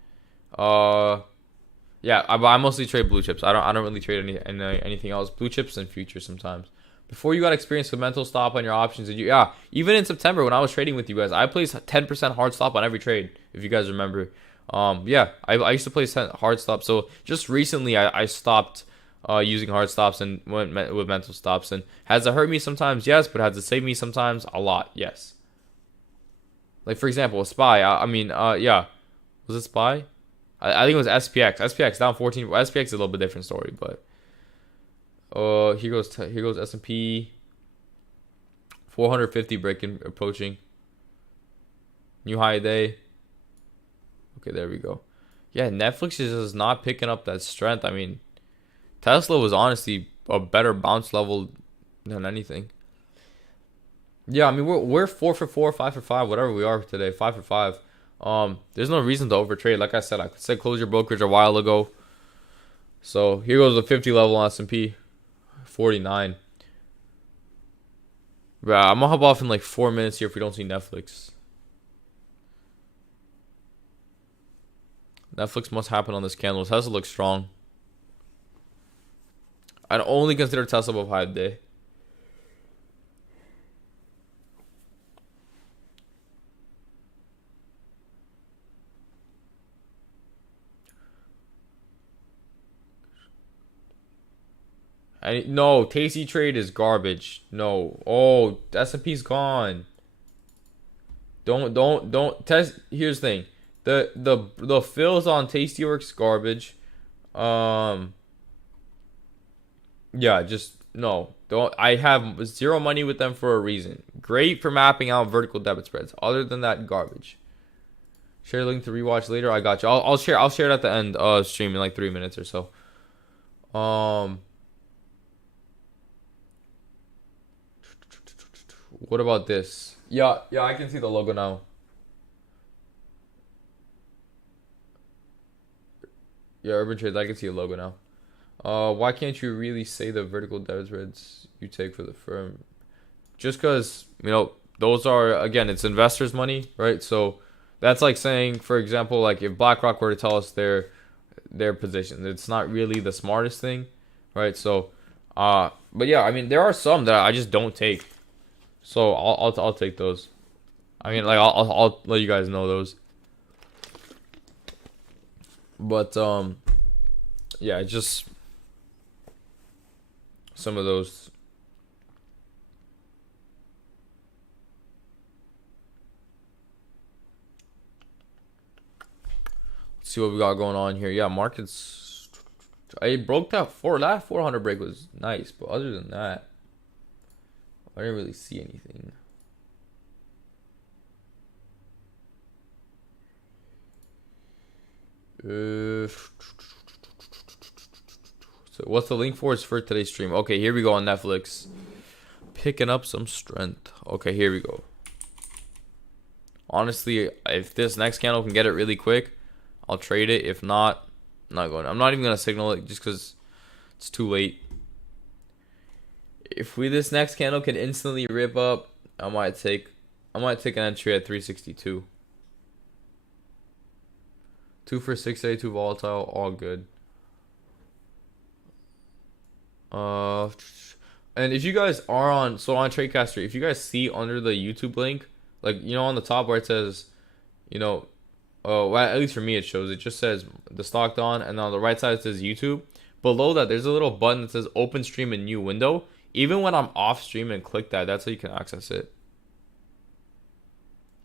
Yeah, I mostly trade blue chips. I don't really trade anything else. Blue chips and futures sometimes. Before you got experience with mental stop on your options, yeah, even in September when I was trading with you guys, I placed 10% hard stop on every trade. If you guys remember, yeah, I used to place hard stop. So just recently, I stopped using hard stops and went with mental stops. And has it hurt me sometimes? Yes, but has it saved me sometimes? A lot, yes. Like for example, a SPY. Yeah, was it SPY? I think it was SPX. SPX down 14. SPX is a little bit different story, but here goes S&P 450 breaking approaching new high day. Okay, there we go. Yeah, Netflix is just not picking up that strength. I mean, Tesla was honestly a better bounce level than anything. Yeah, I mean we're 4 for 4, 5 for 5, whatever we are today, 5 for 5. There's no reason to overtrade. Like I said close your brokerage a while ago. So here goes the 50 level on S&P. 49. Bro, I'm gonna hop off in like 4 minutes here if we don't see Netflix. Netflix must happen on this candle. Tesla looks strong. I'd only consider Tesla above high today. No, Tasty Trade is garbage. No. Oh, S&P's gone. Don't test. Here's the thing. The fills on Tastyworks garbage. Yeah, just no. Don't. I have zero money with them for a reason. Great for mapping out vertical debit spreads. Other than that, garbage. Share link to rewatch later. I got you. I'll share. I'll share it at the end of stream in like 3 minutes or so. What about this? Yeah, I can see the logo now. Yeah, Urban Trades, I can see a logo now. Why can't you really say the vertical debit spreads you take for the firm? Just because, those are, again, it's investors' money, right? So that's like saying, for example, like if BlackRock were to tell us their position, it's not really the smartest thing, right? So, but yeah, I mean, there are some that I just don't take. So I'll take those. I mean, like I'll let you guys know those. But yeah, just some of those. Let's see what we got going on here. Yeah, markets. I broke that 400 break was nice, but other than that, I didn't really see anything. So what's the link for? It's for today's stream. Okay, here we go on Netflix. Picking up some strength. Okay, here we go. Honestly, if this next candle can get it really quick, I'll trade it. If not, I'm not going. I'm not even gonna signal it just because it's too late. If this next candle can instantly rip up, I might take an entry at 362. 2 for 6A, 2 volatile, all good. And if you guys are on Tradecaster, if you guys see under the YouTube link, like on the top where it says, well, at least for me it shows. It just says the stock on, and on the right side it says YouTube. Below that, there's a little button that says Open Stream in New Window. Even when I'm off stream and click that, that's how you can access it.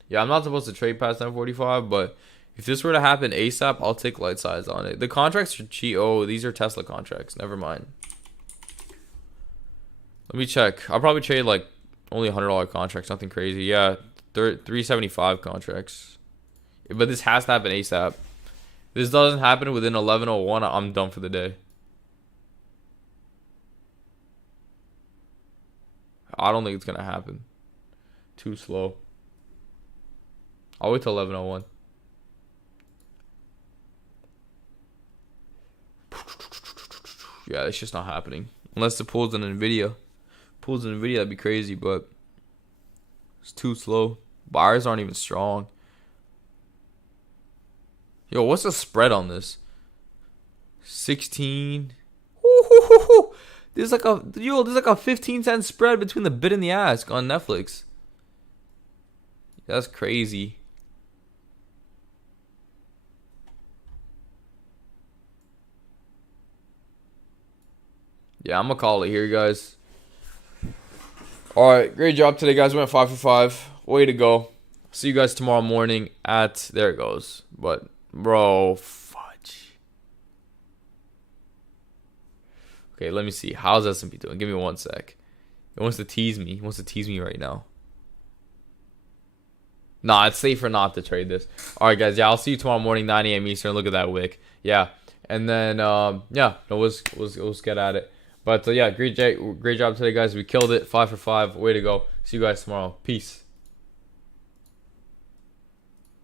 Yeah, I'm not supposed to trade past 1045, but if this were to happen ASAP, I'll take light size on it. The contracts are cheap. Oh, these are Tesla contracts. Never mind. Let me check. I'll probably trade like only $100 contracts, nothing crazy. Yeah, 375 contracts. But this has to happen ASAP. If this doesn't happen within 11:01, I'm done for the day. I don't think it's gonna happen. Too slow. I'll wait till 11:01. Yeah, it's just not happening. Unless the pulls in Nvidia. Pulls in Nvidia, that'd be crazy, but it's too slow. Buyers aren't even strong. Yo, what's the spread on this? 16. Ooh, there's like a 15-cent spread between the bid and the ask on Netflix. That's crazy. Yeah, I'm gonna call it here, guys. Alright, great job today, guys. We went 5 for 5. Way to go. See you guys tomorrow morning at... There it goes. But, bro, fudge. Okay, let me see. How's S&P doing? Give me 1 sec. It wants to tease me. It wants to tease me right now. Nah, it's safer not to trade this. Alright, guys. Yeah, I'll see you tomorrow morning, 9 a.m. Eastern. Look at that wick. Yeah. And then, yeah, let's get at it. But, yeah, great job today, guys. We killed it. 5 for 5. Way to go. See you guys tomorrow. Peace.